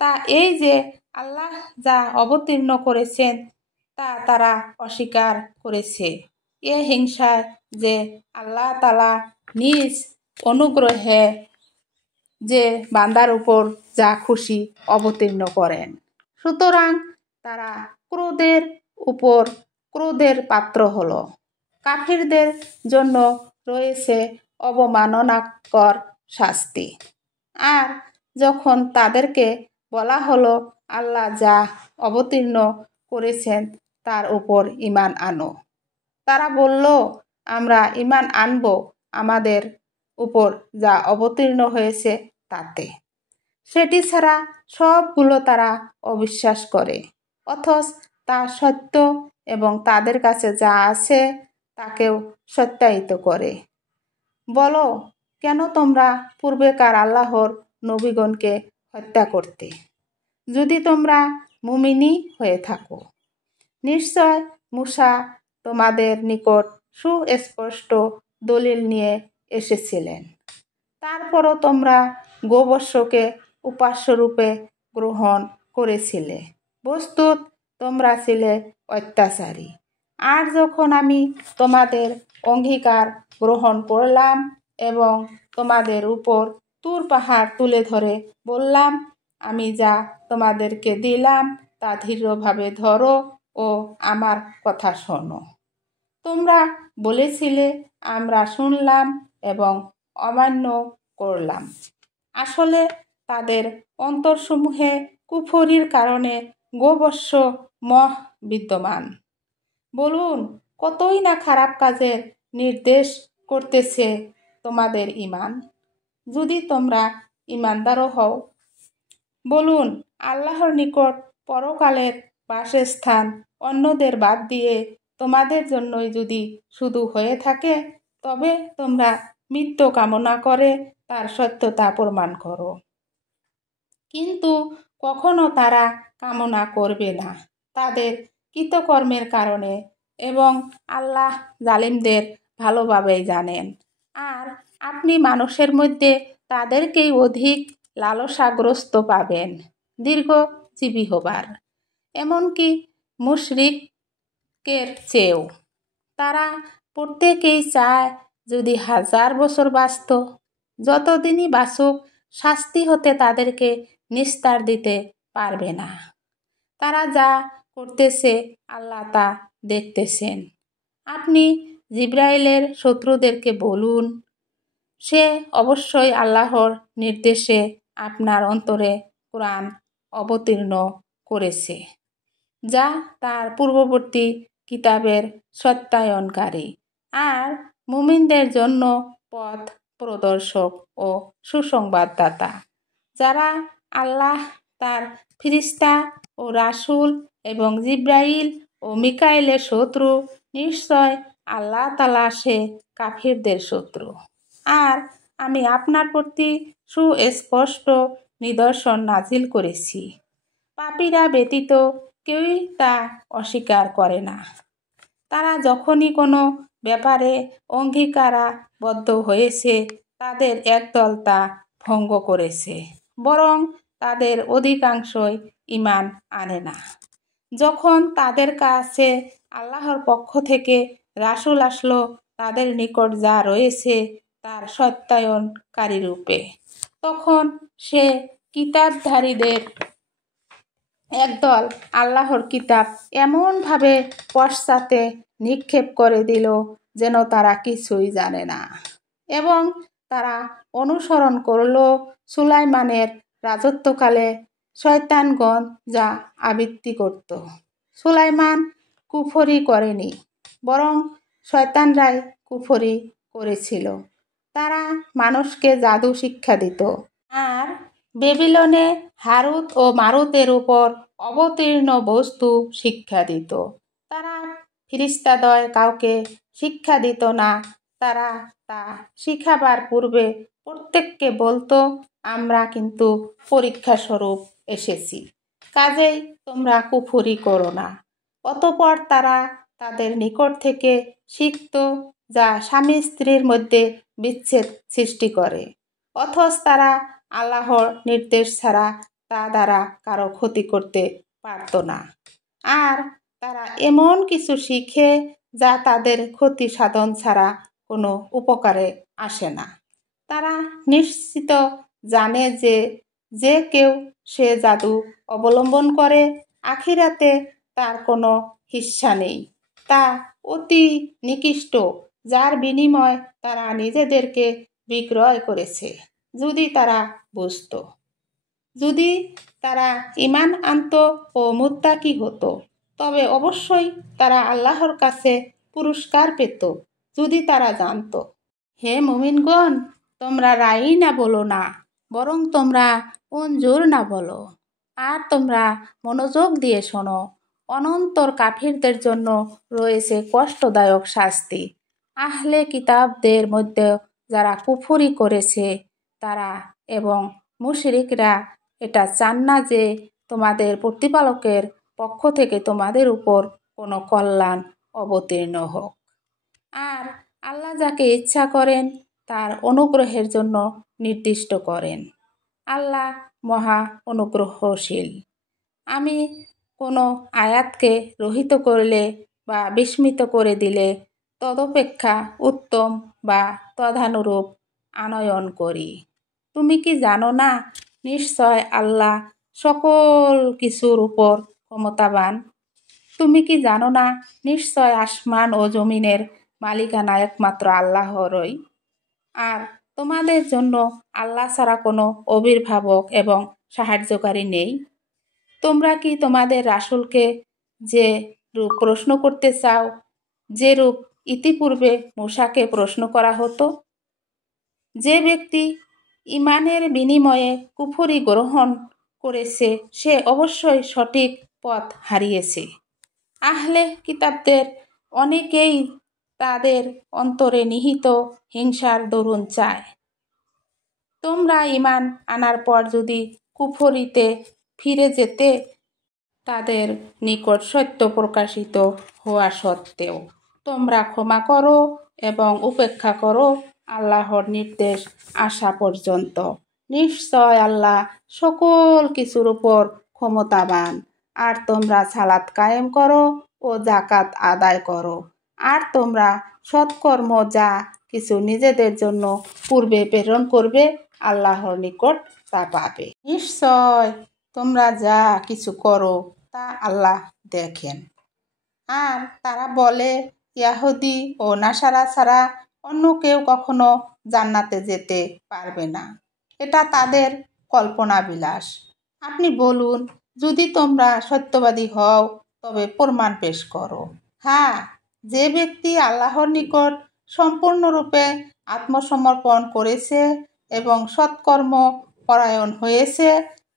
তা এই যে আল্লাহ যা অবতীর্ণ করেছেন তা তারা অস্বীকার করেছে। এ হিংসায় যে আল্লাহ তাআলা নিজ অনুগ্রহে যে বান্দার উপর যা খুশি অবতীর্ণ করেন, সুতরাং তারা ক্রোধের উপর ক্রোধের পাত্র হলো। কাফিরদের জন্য রয়েছে অবমাননাকর শাস্তি। আর যখন তাদেরকে বলা হলো আল্লাহ যা অবতীর্ণ করেছেন তার উপর ঈমান আনো, তারা বলল আমরা ঈমান আনব আমাদের উপর যা অবতীর্ণ হয়েছে তাতে। সেটি ছাড়া সবগুলো তারা অবিশ্বাস করে, অথচ তা সত্য এবং তাদের কাছে যা আছে তাকেও সত্যায়িত করে। বলো, কেন তোমরা পূর্বেকার আল্লাহর নবীগণকে হত্যা করতে, যদি তোমরা মুমিনী হয়ে থাকো? নিশ্চয় মূসা তোমাদের নিকট সুস্পষ্ট দলিল নিয়ে এসেছিলেন, তারপরও তোমরা গোবর্ষকে উপাস্যরূপে গ্রহণ করেছিলে। বস্তুত তোমরা ছিলে অত্যাচারী। আর যখন আমি তোমাদের অঙ্গীকার গ্রহণ করলাম এবং তোমাদের উপর তুর পাহাড় তুলে ধরে বললাম আমি যা তোমাদেরকে দিলাম তা দৃঢ়ভাবে ধরো ও আমার কথা শোনো, তোমরা বলেছিলে আমরা শুনলাম এবং অমান্য করলাম। আসলে তাদের অন্তরসমূহে কুফরির কারণে গোবর্ষ মহ বিদ্যমান। বলুন, কতই না খারাপ কাজের নির্দেশ করতেছে তোমাদের ঈমান, যদি তোমরা ঈমানদারও হও। বলুন, আল্লাহর নিকট পরকালের বাসস্থান অন্যদের বাদ দিয়ে তোমাদের জন্যই যদি শুধু হয়ে থাকে, তবে তোমরা মৃত্যু কামনা করে তার সত্যতা প্রমাণ করো। কিন্তু কখনো তারা কামনা করবে না তাদের কৃতকর্মের কারণে, এবং আল্লাহ জালিমদের ভালোভাবেই জানেন। আর আপনি মানুষের মধ্যে তাদেরকেই অধিক লালসাগ্রস্ত পাবেন দীর্ঘজীবী হবার, এমনকি মুশরিকের চেয়েও। তারা প্রত্যেকেই চায় যদি 1000 বছর বাঁচত। যতদিনই বাঁচুক শাস্তি হতে তাদেরকে নিস্তার দিতে পারবে না। তারা যা করতেছে আল্লাহ তা দেখতেছেন। আপনি জিবরাইলের শত্রুদেরকে বলুন, সে অবশ্যই আল্লাহর নির্দেশে আপনার অন্তরে কোরআন অবতীর্ণ করেছে, যা তার পূর্ববর্তী কিতাবের সত্যায়নকারী আর মুমিনদের জন্য পথ প্রদর্শক ও সুসংবাদদাতা। যারা আল্লাহ, তার ফিরিস্তা ও রাসূল এবং জিব্রাইল ও মিকাইলের শত্রু, নিশ্চয় আল্লাহ তাআলা সে কাফিরদের শত্রু। আর আমি আপনার প্রতি সুস্পষ্ট নিদর্শন নাজিল করেছি, পাপীরা ব্যতীত কেউই তা অস্বীকার করে না। তারা যখনই কোনো ব্যাপারে অঙ্গীকারাবদ্ধ হয়েছে, তাদের একদল তা ভঙ্গ করেছে, বরং তাদের অধিকাংশই ঈমান আনে না। যখন তাদের কাছে আল্লাহর পক্ষ থেকে রাসূল আসলো, তাদের নিকট যা রয়েছে তার সত্যায়নকারী রূপে, তখন সে কিতাবধারীদের একদল আল্লাহর কিতাব এমনভাবে পশ্চাতে নিক্ষেপ করে দিল যেন তারা কিছুই জানে না, এবং তারা অনুসরণ করল সুলাইমানের রাজত্বকালে শয়তানগণ যা আবৃত্তি করত। সুলাইমান কুফরি করেনি, বরং শয়তানরাই কুফরি করেছিল। তারা মানুষকে জাদু শিক্ষা দিত আর বেবিলনে হারুত ও মারুতের উপর অবতীর্ণ বস্তু শিক্ষা দিত। তারা ফিরিস্তাদ্বয় কাউকে শিক্ষা দিত না। তারা তা শিখাবার পূর্বে প্রত্যেককে বলতো, আমরা কিন্তু পরীক্ষাস্বরূপ এসেছি, কাজেই তোমরা কুফরি করো না। অতঃপর তারা তাদের নিকট থেকে শিখত যা স্বামী স্ত্রীর মধ্যে বিচ্ছেদ সৃষ্টি করে, অথচ তারা আল্লাহর নির্দেশ ছাড়া তা দ্বারা কারো ক্ষতি করতে পারত না। আর তারা এমন কিছু শিখে যা তাদের ক্ষতি সাধন ছাড়া কোনো উপকারে আসে না। তারা নিশ্চিত জানে যে যে কেউ সে জাদু অবলম্বন করে, আখিরাতে তার কোনো হিস্সা নেই। তা অতি নিকৃষ্ট, যার বিনিময় তারা নিজেদেরকে বিক্রয় করেছে। যদি তারা বুঝত, যদি তারা ঈমান আনত ও মুত্তাকি হতো, তবে অবশ্যই তারা আল্লাহর কাছে পুরস্কার পেত। যদি তারা জানত। হে মুমিনগণ, তোমরা রাই না বলো না, বরং তোমরা উনজুর না বলো, আর তোমরা মনোযোগ দিয়ে শোনো। অনন্তর কাফিরদের জন্য রয়েছে কষ্টদায়ক শাস্তি। আহলে কিতাবদের মধ্যে যারা কুফরি করেছে তারা এবং মুশরিকরা এটা চান না যে তোমাদের প্রতিপালকের পক্ষ থেকে তোমাদের উপর কোনো কল্যাণ অবতীর্ণ হোক। আর আল্লাহ যাকে ইচ্ছা করেন তার অনুগ্রহের জন্য নির্দিষ্ট করেন। আল্লাহ মহা অনুগ্রহশীল। আমি কোনো আয়াতকে রহিত করলে বা বিস্মিত করে দিলে তদপেক্ষা উত্তম বা তদানুরূপ আনয়ন করি। তুমি কি জানো না, নিশ্চয় আল্লাহ সকল কিছুর উপর ক্ষমতাবান। তুমি কি জানো না, নিশ্চয় আসমান ও জমিনের মালিকানা একমাত্র আল্লাহরই, আর তোমাদের জন্য আল্লাহ ছাড়া কোনো অভিভাবক এবং সাহায্যকারী নেই। তোমরা কি তোমাদের রাসূলকে যে রূপ প্রশ্ন করতে চাও, যে রূপ ইতিপূর্বে মূসাকে প্রশ্ন করা হতো? যে ব্যক্তি ঈমানের বিনিময়ে কুফরি গ্রহণ করেছে সে অবশ্যই সঠিক পথ হারিয়েছে। আহলে কিতাবদের অনেকেই তাদের অন্তরে নিহিত হিংসার দরুন চায়। তোমরা ঈমান আনার পর যদি কুফরিতে ফিরে যেতে, তাদের নিকট সত্য প্রকাশিত হওয়া সত্ত্বেও তোমরা ক্ষমা করো এবং উপেক্ষা করো আল্লাহর নির্দেশ আসা পর্যন্ত। নিশ্চয় আল্লাহ সকল কিছুর উপর ক্ষমতাবান। আর তোমরা সালাত কায়েম করো ও যাকাত আদায় করো, আর তোমরা সৎকর্ম যা কিছু নিজেদের জন্য পূর্বে প্রেরণ করবে আল্লাহর নিকট তা পাবে। নিশ্চয় তোমরা যা কিছু করো তা আল্লাহ দেখেন। আর তারা বলে, ইয়াহুদি ও নাসারা ছাড়া অন্য কেউ কখনো জান্নাতে যেতে পারবে না। এটা তাদের কল্পনা বিলাস। আপনি বলুন, যদি তোমরা সত্যবাদী হও তবে প্রমাণ পেশ করো। হ্যাঁ, যে ব্যক্তি আল্লাহর নিকট সম্পূর্ণরূপে আত্মসমর্পণ করেছে এবং সৎকর্ম পরায়ণ হয়েছে,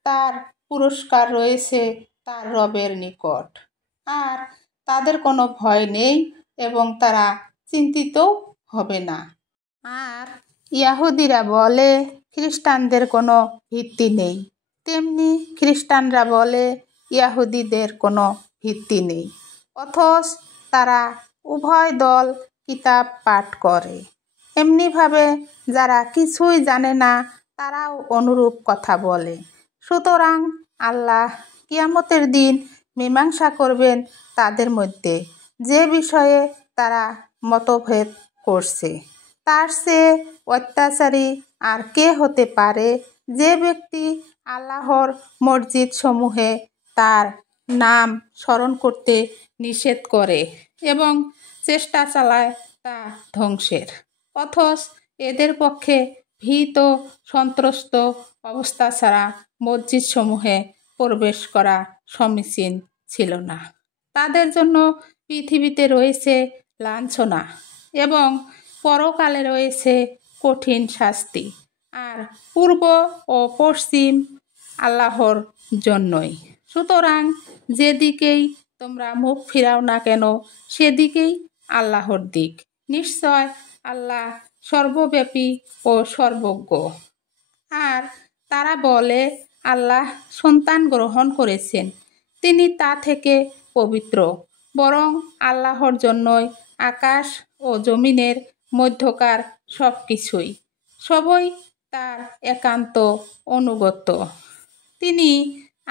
তার পুরস্কার রয়েছে তার রবের নিকট। আর তাদের কোনো ভয় নেই এবং তারা চিন্তিত হবে না। আর ইয়াহুদিরা বলে খ্রিস্টানদের কোনো ভিত্তি নেই, তেমনি খ্রিস্টানরা বলে ইয়াহুদিদের কোনো ভিত্তি নেই। অথচ তারা উভয় দল কিতাব পাঠ করে। এমনিভাবে যারা কিছুই জানে না তারাও অনুরূপ কথা বলে। সুতরাং আল্লাহ কিয়ামতের দিন মীমাংসা করবেন তাদের মধ্যে যে বিষয়ে তারা মতভেদ করছে। তার চেয়ে অত্যাচারী আর কে হতে পারে, যে ব্যক্তি আল্লাহর মসজিদ সমূহে তার নাম স্মরণ করতে নিষেধ করে এবং চেষ্টা চালায় তা ধ্বংসের। অথচ এদের পক্ষে ভীত সন্ত্রস্ত অবস্থা ছাড়া মসজিদ সমূহে প্রবেশ করা সমীচীন ছিল না। তাদের জন্য পৃথিবীতে রয়েছে লাঞ্ছনা এবং পরকালে রয়েছে কঠিন শাস্তি। আর পূর্ব ও পশ্চিম আল্লাহর জন্যই। সুতরাং যেদিকেই তোমরা মুখ ফিরাও না কেন সেদিকেই আল্লাহর দিক। নিশ্চয় আল্লাহ সর্বব্যাপী ও সর্বজ্ঞ। আর তারা বলে আল্লাহ সন্তান গ্রহণ করেছেন, তিনি তা থেকে পবিত্র। বরং আল্লাহর জন্যই আকাশ ও জমিনের মধ্যকার সব কিছুই, সবই তার একান্ত অনুগত। তিনি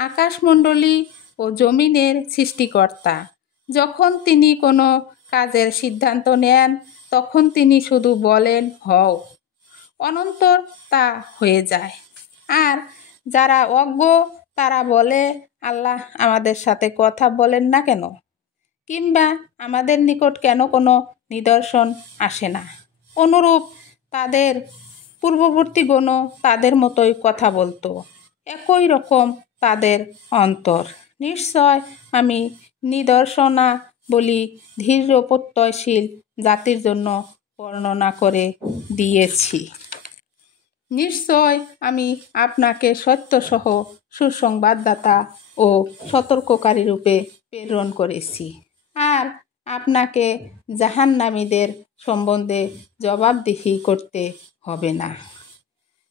আকাশমণ্ডলী ও জমিনের সৃষ্টিকর্তা। যখন তিনি কোনো কাজের সিদ্ধান্ত নেন তখন তিনি শুধু বলেন হও, অনন্তর তা হয়ে যায়। আর যারা অজ্ঞ তারা বলে আল্লাহ আমাদের সাথে কথা বলেন না কেন, কিংবা আমাদের নিকট কেন কোনো নিদর্শন আসে না। অনুরূপ তাদের পূর্ববর্তীগণও তাদের মতোই কথা বলতো, একই রকম তাদের অন্তর। নিশ্চয় আমি নিদর্শনাবলী ধীর প্রত্যয়শীল জাতির জন্য বর্ণনা করে দিয়েছি। নিশ্চয় আমি আপনাকে সত্যসহ সুসংবাদদাতা ও সতর্ককারী রূপে প্রেরণ করেছি। আর আপনাকে জাহান্নামীদের সম্বন্ধে জবাবদিহি করতে হবে না।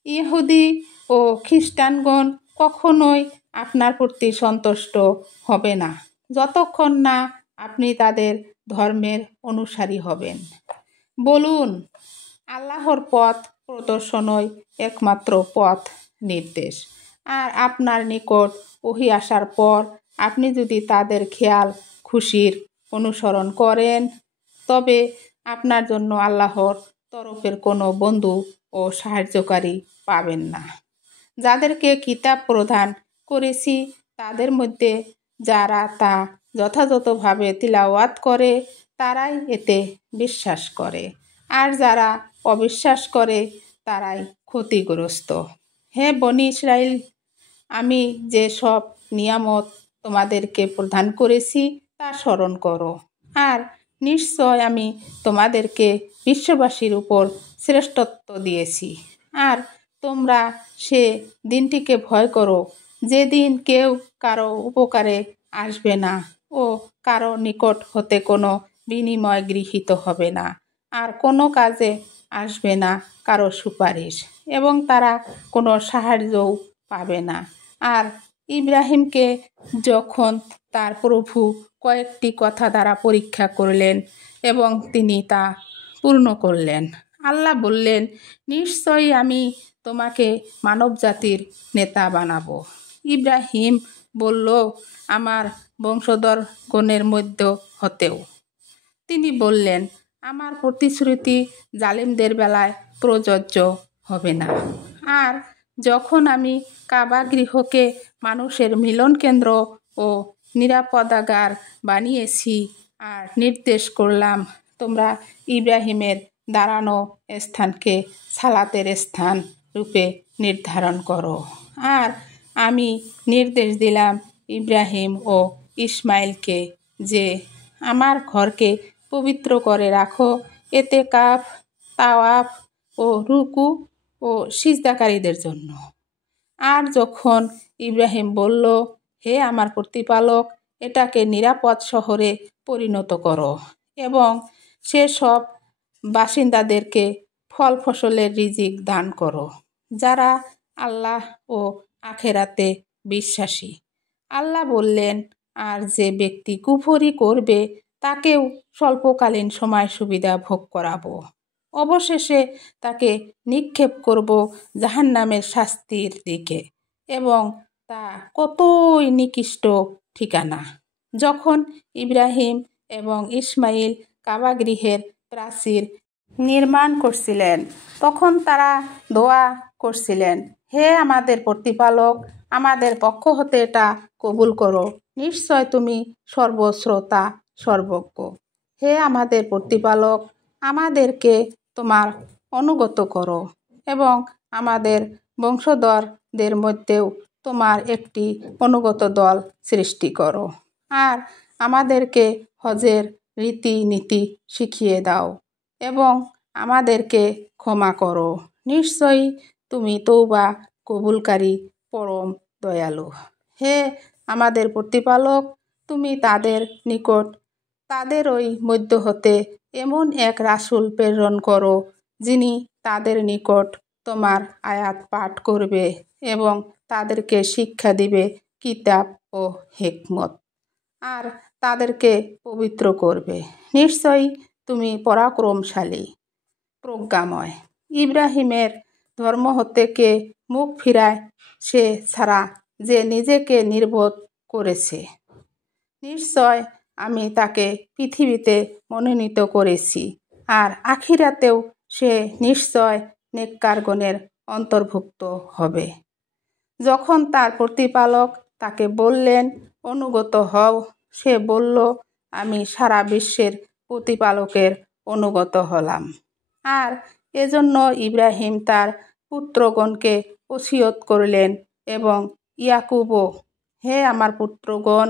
ইহুদি ও খ্রিস্টানগণ কখনোই আপনার প্রতি সন্তুষ্ট হবে না যতক্ষণ না আপনি তাদের ধর্মের অনুসারী হবেন। বলুন, আল্লাহর পথ প্রদর্শনই একমাত্র পথ নির্দেশ। আর আপনার নিকট ওহী আসার পর আপনি যদি তাদের খেয়াল খুশির অনুসরণ করেন তবে আপনার জন্য আল্লাহর তরফের কোনো বন্ধু ও সাহায্যকারী পাবেন না। যাদেরকে কিতাব প্রদান করেছি তাদের মধ্যে যারা তা যথাযথভাবে তিলাওয়াত করে তারাই এতে বিশ্বাস করে, আর যারা অবিশ্বাস করে তারাই ক্ষতিগ্রস্ত। হে বনী ইসরাইল, আমি যে সব নিয়ামত তোমাদেরকে প্রদান করেছি তা স্মরণ করো। আর নিশ্চয় আমি তোমাদেরকে বিশ্ববাসীর উপর শ্রেষ্ঠত্ব দিয়েছি। আর তোমরা সে দিনটিকে ভয় করো যেদিন কেউ কারো উপকারে আসবে না ও কারো নিকট হতে কোনো বিনিময় গৃহীত হবে না, আর কোনো কাজে আসবে না কারো সুপারিশ, এবং তারা কোনো সাহায্যও পাবে না। আর ইব্রাহিমকে যখন তার প্রভু কয়েকটি কথা দ্বারা পরীক্ষা করলেন এবং তিনি তা পূর্ণ করলেন, আল্লাহ বললেন, নিশ্চয়ই আমি তোমাকে মানবজাতির নেতা বানাবো। ইব্রাহিম বলল, আমার বংশধরগণের মধ্য হতেও। তিনি বললেন, আমার প্রতিশ্রুতি জালিমদের বেলায় প্রযোজ্য হবে না। আর যখন আমি কাবা গৃহকে মানুষের মিলন কেন্দ্র ও নিরাপদাগার বানিয়েছি আর নির্দেশ করলাম তোমরা ইব্রাহিমের দাঁড়ানো স্থানকে সালাতের স্থান রূপে নির্ধারণ করো। আর আমি নির্দেশ দিলাম ইব্রাহিম ও ইসমাইলকে যে আমার ঘরকে পবিত্র করে রাখো এতেকাফ, তাওয়াফ ও রুকু ও সিজদাকারীদের জন্য। আর যখন ইব্রাহিম বলল, হে আমার প্রতিপালক, এটাকে নিরাপদ শহরে পরিণত করো এবং সেসব বাসিন্দাদেরকে ফল ফসলের রিজিক দান করো যারা আল্লাহ ও আখেরাতে বিশ্বাসী। আল্লাহ বললেন, আর যে ব্যক্তি কুফরি করবে তাকেও স্বল্পকালীন সময় সুবিধা ভোগ করাবো, অবশেষে তাকে নিক্ষেপ করব জাহান্নামের শাস্তির দিকে এবং তা কতই নিকৃষ্ট ঠিকানা। যখন ইব্রাহিম এবং ইসমাইল কাবাগৃহের প্রাচীর নির্মাণ করছিলেন তখন তারা দোয়া করছিলেন, হে আমাদের প্রতিপালক, আমাদের পক্ষ হতে এটা কবুল করো, নিশ্চয় তুমি সর্বশ্রোতা সর্বজ্ঞ। হে আমাদের প্রতিপালক, আমাদেরকে তোমার অনুগত করো এবং আমাদের বংশধরদের মধ্যেও তোমার একটি অনুগত দল সৃষ্টি করো। আর আমাদেরকে হজের রীতিনীতি শিখিয়ে দাও এবং আমাদেরকে ক্ষমা করো, নিশ্চয়ই তুমি তওবা কবুলকারী পরম দয়ালু। হে আমাদের প্রতিপালক, তুমি তাদের নিকট তাদের ওই মধ্য হতে এমন এক রাসূল প্রেরণ করো যিনি তাদের নিকট তোমার আয়াত পাঠ করবে এবং তাদেরকে শিক্ষা দিবে কিতাব ও হিকমত, আর তাদেরকে পবিত্র করবে। নিশ্চয়ই তুমি পরাক্রমশালী, প্রজ্ঞাময়। ইব্রাহিমের ধর্ম হতে কে মুখ ফিরায় সে ছাড়া যে নিজেকে নির্বোধ করেছে, নিশ্চয় আমি তাকে পৃথিবীতে মনোনীত করেছি, আর আখিরাতেও সে নিশ্চয় নেককারগণের অন্তর্ভুক্ত হবে। যখন তার প্রতিপালক তাকে বললেন, অনুগত হও, সে বলল, আমি সারা বিশ্বের প্রতিপালকের অনুগত হলাম। আর এজন্য ইব্রাহিম তার পুত্রগণকে ওসিয়ত করলেন এবং ইয়াকুবও, হে আমার পুত্রগণ,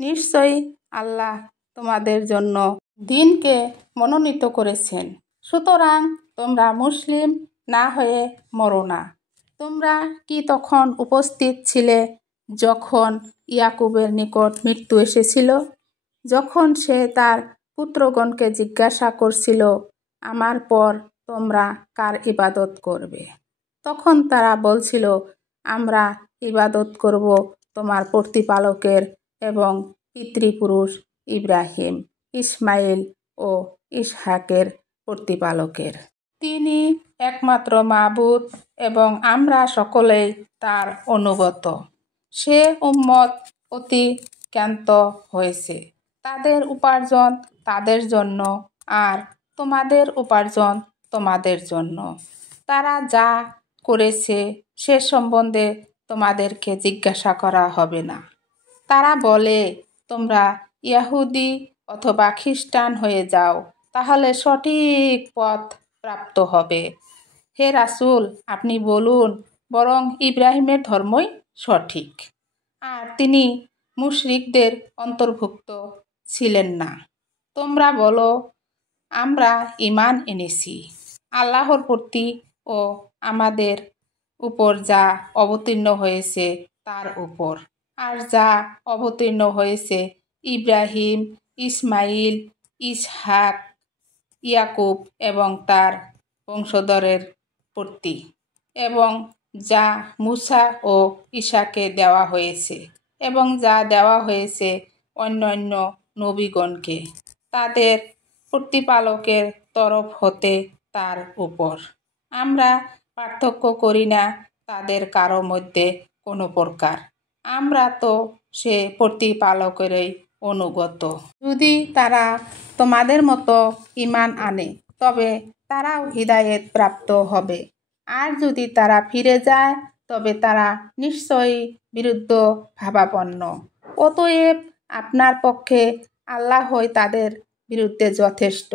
নিশ্চয়ই আল্লাহ তোমাদের জন্য দিনকে মনোনীত করেছেন, সুতরাং তোমরা মুসলিম না হয়ে মরো না। তোমরা কি তখন উপস্থিত ছিলে যখন ইয়াকুবের নিকট মৃত্যু এসেছিল, যখন সে তার পুত্রগণকে জিজ্ঞাসা করছিল, আমার পর তোমরা কার ইবাদত করবে? তখন তারা বলছিল, আমরা ইবাদত করব তোমার প্রতিপালকের এবং পিতৃপুরুষ ইব্রাহিম, ইসমাইল ও ইসহাকের প্রতিপালকের। তিনি একমাত্র মাবুদ এবং আমরা সকলেই তার অনুগত। সে উম্মত অতি ক্ষান্ত হয়েছে, তাদের উপার্জন তাদের জন্য আর তোমাদের উপার্জন তোমাদের জন্য। তারা যা করেছে সে সম্বন্ধে তোমাদেরকে জিজ্ঞাসা করা হবে না। তারা বলে, তোমরা ইহুদি অথবা খ্রিস্টান হয়ে যাও, তাহলে সঠিক পথ প্রাপ্ত হবে। হে রাসূল, আপনি বলুন, বরং ইব্রাহিমের ধর্মই সঠিক, আর তিনি মুশরিকদের অন্তর্ভুক্ত ছিলেন না। তোমরা বলো, আমরা ঈমান এনেছি আল্লাহর প্রতি ও আমাদের উপর যা অবতীর্ণ হয়েছে তার উপর, আর যা অবতীর্ণ হয়েছে ইব্রাহিম, ইসমাইল, ইসহাক, ইয়াকুব এবং তার বংশধরের প্রতি, এবং যা মূসা ও ঈসাকে দেওয়া হয়েছে এবং যা দেওয়া হয়েছে অন্যান্য নবীগণকে তাদের প্রতিপালকের তরফ হতে তার উপর। আমরা পার্থক্য করি না তাদের কারো মধ্যে কোনো প্রকার। আমরা তো সে প্রতিপালকেরই অনুগত। যদি তারা তোমাদের মতো ঈমান আনে তবে তারাও হিদায়াত প্রাপ্ত হবে, আর যদি তারা ফিরে যায় তবে তারা নিশ্চয়ই বিরুদ্ধ ভাবাপন্ন। অতএব আপনার পক্ষে আল্লাহই তাদের বিরুদ্ধে যথেষ্ট।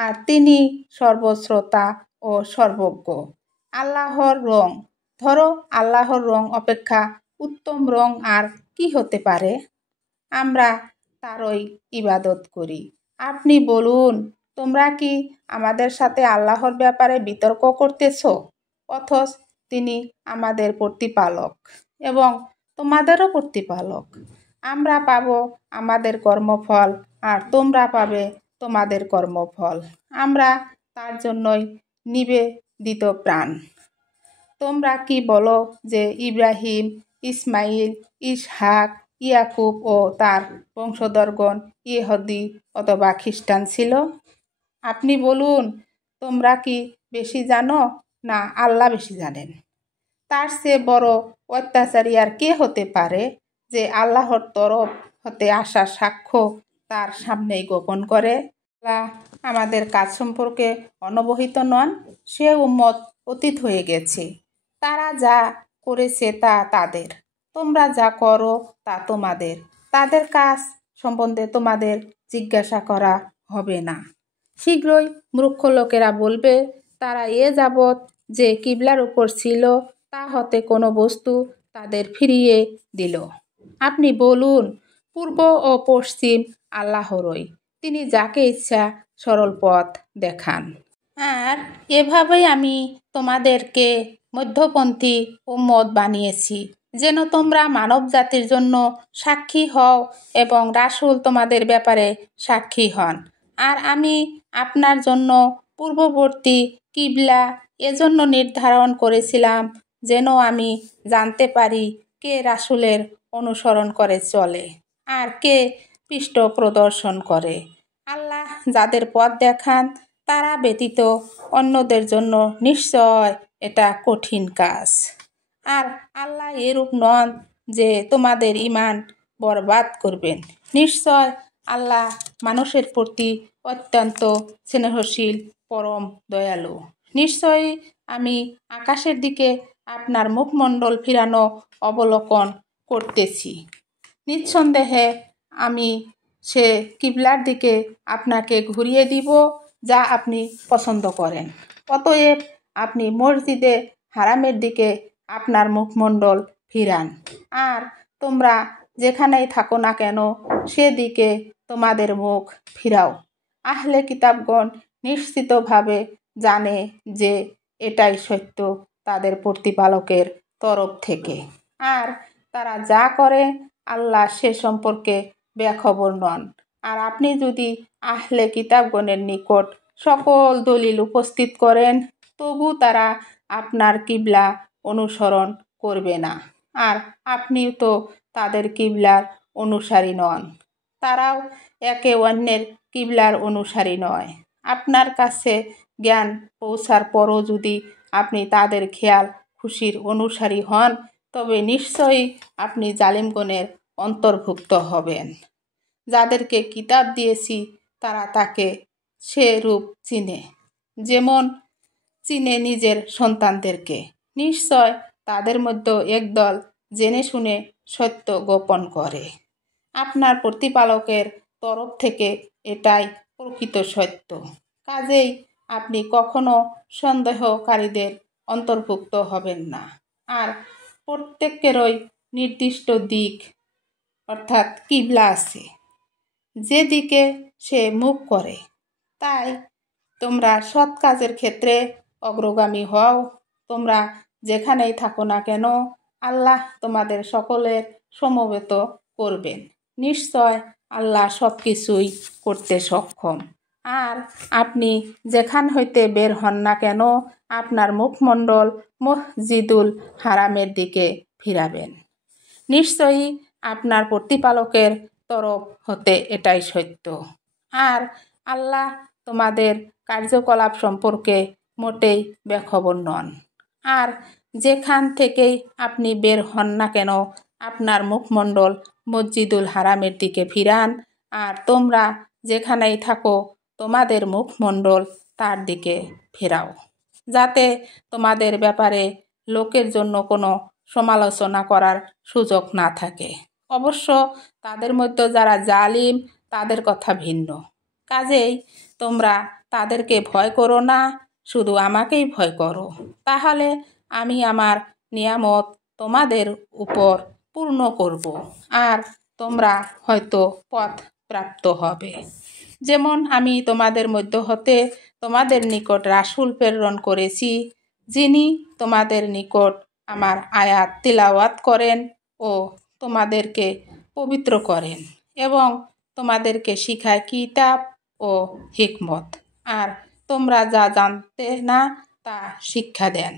আর তিনি সর্বশ্রোতা ও সর্বজ্ঞ। আল্লাহর রং, ধরো আল্লাহর রং অপেক্ষা উত্তম রং আর কি হতে পারে? আমরা তারই ইবাদত করি। আপনি বলুন, তোমরা কি আমাদের সাথে আল্লাহর ব্যাপারে বিতর্ক করতেছ? অথচ তিনি আমাদের প্রতিপালক এবং তোমাদেরও প্রতিপালক। আমরা পাবো আমাদের কর্মফল আর তোমরা পাবে তোমাদের কর্মফল। আমরা তার জন্যই নিবেদিত প্রাণ। তোমরা কি বলো যে ইব্রাহিম, ইসমাইল, ইসহাক, ইয়াকুব ও তার বংশধরগণ ইহুদি অথবা খ্রিস্টান ছিল? আপনি বলুন, তোমরা কি বেশি জানো না আল্লাহ বেশি জানেন? তার চেয়ে বড় অত্যাচারী আর কে হতে পারে যে আল্লাহর তরফ হতে আসা সাক্ষ্য তার সামনেই গোপন করে? আল্লাহ আমাদের কাজ সম্পর্কে অনবহিত নন, সে উম্মত অতীত হয়ে গেছে। তারা যা করেছে তা তাদের, তোমরা যা করো তা তোমাদের। তাদের কাজ সম্বন্ধে তোমাদের জিজ্ঞাসা করা হবে না। শীঘ্রই মূর্খ লোকেরা বলবে, তারা এ যাবৎ যে কিবলার উপর ছিল তা হতে কোনো বস্তু তাদের ফিরিয়ে দিল। আপনি বলুন, পূর্ব ও পশ্চিম আল্লাহরই, তিনি যাকে ইচ্ছা সরল পথ দেখান। আর এভাবেই আমি তোমাদেরকে মধ্যপন্থী উম্মত বানিয়েছি, যেন তোমরা মানব জাতির জন্য সাক্ষী হও এবং রাসূল তোমাদের ব্যাপারে সাক্ষী হন। আর আমি আপনার জন্য পূর্ববর্তী কিবলা এজন্য নির্ধারণ করেছিলাম যেন আমি জানতে পারি কে রাসূলের অনুসরণ করে চলে আর কে পৃষ্ঠ প্রদর্শন করে। আল্লাহ যাদের পথ দেখান তারা ব্যতীত অন্যদের জন্য নিশ্চয় এটা কঠিন কাজ। আর আল্লাহ এরূপ নন যে তোমাদের ঈমান বরবাদ করবেন। নিশ্চয় আল্লাহ মানুষের প্রতি অত্যন্ত স্নেহশীল, পরম দয়ালু। নিশ্চয়ই আমি আকাশের দিকে আপনার মুখমণ্ডল ফিরানো অবলোকন করতেছি। নিঃসন্দেহে আমি সে কিবলার দিকে আপনাকে ঘুরিয়ে দিব যা আপনি পছন্দ করেন। অতএব আপনি মসজিদে হারামের দিকে আপনার মুখমণ্ডল ফিরান। আর তোমরা যেখানেই থাকো না কেন সেদিকে তোমাদের মুখ ফিরাও। আহলে কিতাবগণ নিশ্চিতভাবে জানে যে এটাই সত্য তাদের প্রতিপালকের তরফ থেকে। আর তারা যা করে আল্লাহ সে সম্পর্কে বেখবর নন। আর আপনি যদি আহলে কিতাবগণের নিকট সকল দলিল উপস্থিত করেন, তবু তারা আপনার কিবলা অনুসরণ করবে না। আর আপনিও তো তাদের কিবলার অনুসারী নন, তারাও একে অন্যের কিবলার অনুসারী নয়। আপনার কাছে জ্ঞান পৌঁছার পরও যদি আপনি তাদের খেয়াল খুশির অনুসারী হন, তবে নিশ্চয়ই আপনি জালিমগণের অন্তর্ভুক্ত হবেন। যাদেরকে কিতাব দিয়েছি তারা তাকে সে রূপ চিনে, যেমন চিনে নিজের সন্তানদেরকে। নিশ্চয় তাদের মধ্যে একদল জেনে শুনে সত্য গোপন করে। আপনার প্রতিপালকের তরফ থেকে এটাই প্রকৃত সত্য। কাজেই আপনি কখনো সন্দেহকারীদের অন্তর্ভুক্ত হবেন না। আর প্রত্যেকেরই নির্দিষ্ট দিক অর্থাৎ কিবলা আছে, যেদিকে সে মুখ করে। তাই তোমরা সৎ কাজের ক্ষেত্রে অগ্রগামী হও। তোমরা যেখানেই থাকো না কেন আল্লাহ তোমাদের সকলের সমবেত করবেন। নিশ্চয় আল্লাহ সব কিছুই করতে সক্ষম। আর আপনি যেখান হইতে বের হন না কেন আপনার মুখমণ্ডল মসজিদুল হারামের দিকে ফিরাবেন। নিশ্চয়ই আপনার প্রতিপালকের তরফ হতে এটাই সত্য। আর আল্লাহ তোমাদের কার্যকলাপ সম্পর্কে মোটেই বেখবর নন। আর যেখান থেকেই আপনি বের হন না কেন আপনার মুখমণ্ডল মসজিদুল হারামের দিকে ফিরান। আর তোমরা যেখানেই থাকো তোমাদের মুখমণ্ডল তার দিকে ফেরাও, যাতে তোমাদের ব্যাপারে লোকের জন্য কোনো সমালোচনা করার সুযোগ না থাকে। অবশ্য তাদের মধ্যে যারা জালিম তাদের কথা ভিন্ন। কাজেই তোমরা তাদেরকে ভয় করো না, শুধু আমাকেই ভয় করো। তাহলে আমি আমার নিয়ামত তোমাদের উপর পূর্ণ করব, আর তোমরা হয়তো পথ প্রাপ্ত হবে। যেমন আমি তোমাদের মধ্য হতে তোমাদের নিকট রাসূল প্রেরণ করেছি, যিনি তোমাদের নিকট আমার আয়াত তিলাওয়াত করেন ও তোমাদেরকে পবিত্র করেন এবং তোমাদেরকে শিখায় কিতাব ও হিকমত, আর তোমরা যা জানতে না তা শিক্ষা দেন।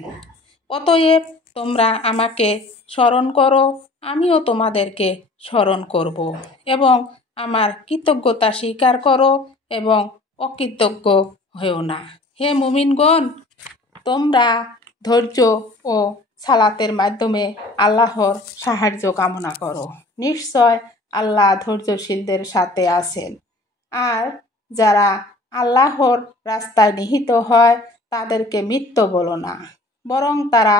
অতএব তোমরা আমাকে স্মরণ করো, আমিও তোমাদেরকে স্মরণ করব, এবং আমার কৃতজ্ঞতা স্বীকার করো এবং অকৃতজ্ঞ হও না। হে মুমিনগণ, তোমরা ধৈর্য ও সালাতের মাধ্যমে আল্লাহর সাহায্য কামনা করো। নিশ্চয় আল্লাহ ধৈর্যশীলদের সাথে আছেন। আর যারা আল্লাহর রাস্তায় নিহিত হয় তাদেরকে মৃত্যু বলো না, বরং তারা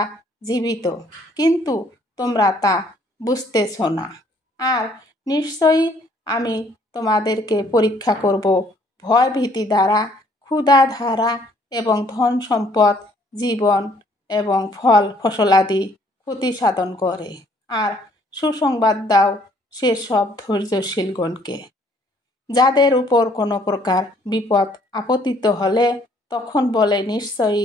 জীবিত, কিন্তু তোমরা তা বুঝতেছ না। আর নিশ্চয়ই আমি তোমাদেরকে পরীক্ষা করব ভয় ভীতি দ্বারা, ক্ষুধা দ্বারা এবং ধন সম্পদ, জীবন এবং ফল ফসলাদি ক্ষতি সাধন করে। আর সুসংবাদ দাও সেসব ধৈর্যশীলগণকে, যাদের উপর কোনো প্রকার বিপদ আপতিত হলে তখন বলে, নিশ্চয়ই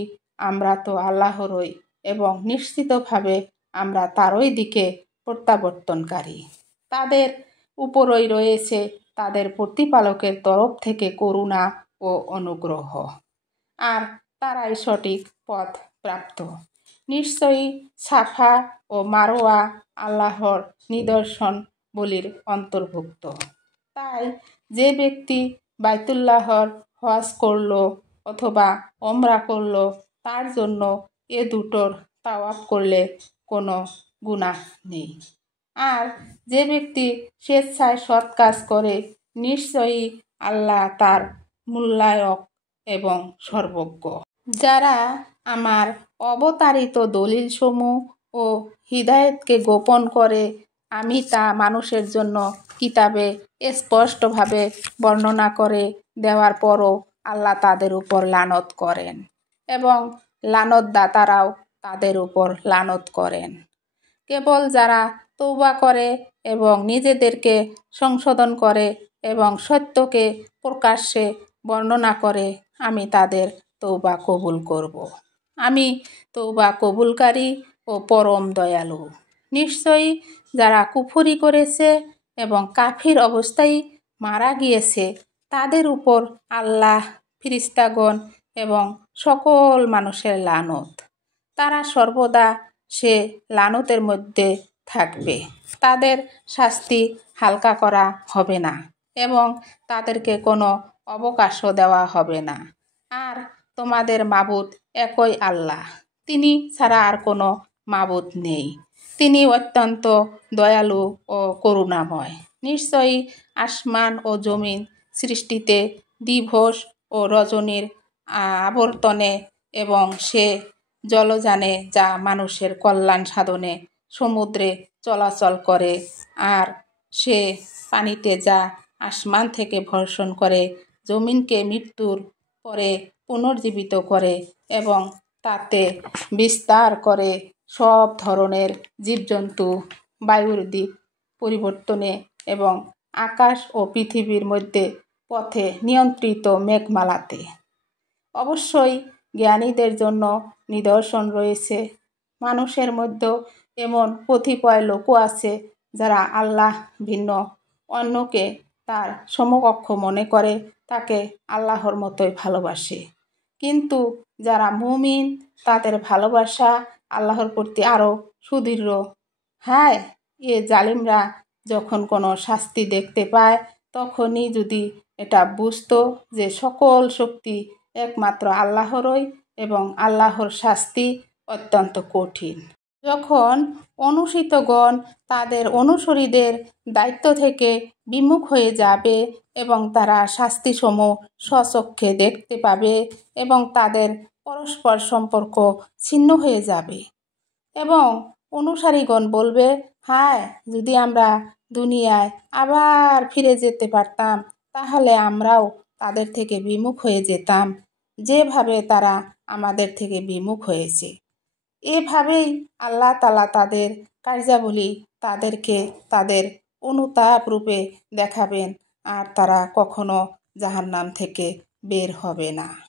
আমরা তো আল্লাহরই এবং নিশ্চিতভাবে আমরা তারই দিকে প্রত্যাবর্তনকারী। তাদের উপরই রয়েছে তাদের প্রতিপালকের তরফ থেকে করুণা ও অনুগ্রহ, আর তারাই সঠিক পথ প্রাপ্ত। নিশ্চয়ই সাফা ও মারোয়া আল্লাহর নিদর্শন বলির অন্তর্ভুক্ত। তাই যে ব্যক্তি বাইতুল্লাহর হজ করলো অথবা ওমরা করলো, তার জন্য এ দুটোর তাওয়াফ করলে কোনো গুনাহ নেই। আর যে ব্যক্তি স্বেচ্ছায় সৎ কাজ করে, নিশ্চয়ই আল্লাহ তার মূল্যায়ক এবং সর্বজ্ঞ। যারা আমার অবতারিত দলিলসমূহ ও হিদায়াতকে গোপন করে, আমি তা মানুষের জন্য কিতাবে স্পষ্টভাবে বর্ণনা করে দেওয়ার পরও আল্লাহ তাদের উপর লানত করেন এবং লানতদাতারাও তাদের উপর লানত করেন। কেবল যারা তওবা করে এবং নিজেদেরকে সংশোধন করে এবং সত্যকে প্রকাশ্যে বর্ণনা করে, আমি তাদের তওবা কবুল করব। আমি তওবা কবুলকারী ও পরম দয়ালু। নিশ্চয়ই যারা কুফরি করেছে এবং কাফির অবস্থায় মারা গিয়েছে, তাদের উপর আল্লাহ, ফেরেশতাগণ এবং সকল মানুষের লানত। তারা সর্বদা সে লানতের মধ্যে থাকবে। তাদের শাস্তি হালকা করা হবে না এবং তাদেরকে কোনো অবকাশও দেওয়া হবে না। আর তোমাদের মাবুদ একই আল্লাহ, তিনি ছাড়া আর কোনো মাবুদ নেই। তিনি অত্যন্ত দয়ালু ও করুণাময়। নিশ্চয়ই আসমান ও জমিন সৃষ্টিতে, দিবস ও রজনীর আবর্তনে এবং সে জলযানে যা মানুষের কল্যাণ সাধনে সমুদ্রে চলাচল করে, আর সে পানিতে যা আসমান থেকে বর্ষণ করে, জমিনকে মৃত্যুর পরে পুনর্জীবিত করে এবং তাতে বিস্তার করে সব ধরনের জীবজন্তু, বায়ুর দিক পরিবর্তনে এবং আকাশ ও পৃথিবীর মধ্যে পথে নিয়ন্ত্রিত মেঘমালাতে। অবশ্যই জ্ঞানীদের জন্য নিদর্শন রয়েছে। মানুষের মধ্যে এমন কতিপয় লোকও আছে যারা আল্লাহ ভিন্ন অন্যকে তার সমকক্ষ মনে করে তাকে আল্লাহর মতোই ভালোবাসে। কিন্তু যারা মুমিন, তাদের ভালোবাসা আল্লাহর প্রতি আরও সুদৃঢ়। হায়, এ জালিমরা যখন কোনো শাস্তি দেখতে পায়, তখনই যদি এটা বুঝতো যে সকল শক্তি একমাত্র আল্লাহরই এবং আল্লাহর শাস্তি অত্যন্ত কঠিন। যখন অনুসৃতগণ তাদের অনুসারীদের দায়িত্ব থেকে বিমুখ হয়ে যাবে এবং তারা শাস্তিসমূহ স্বচক্ষে দেখতে পাবে এবং তাদের পরস্পর সম্পর্ক ছিন্ন হয়ে যাবে এবং অনুসারীগণ বলবে, হায়, যদি আমরা দুনিয়ায় আবার ফিরে যেতে পারতাম, তাহলে আমরাও তাদের থেকে বিমুখ হয়ে যেতাম, যেভাবে তারা আমাদের থেকে বিমুখ হয়েছে। এভাবেই আল্লাহ তাআলা তাদের কার্যাবলী তাদেরকে তাদের অনুতাপ রূপে দেখাবেন, আর তারা কখনো জাহান্নাম থেকে বের হবে না।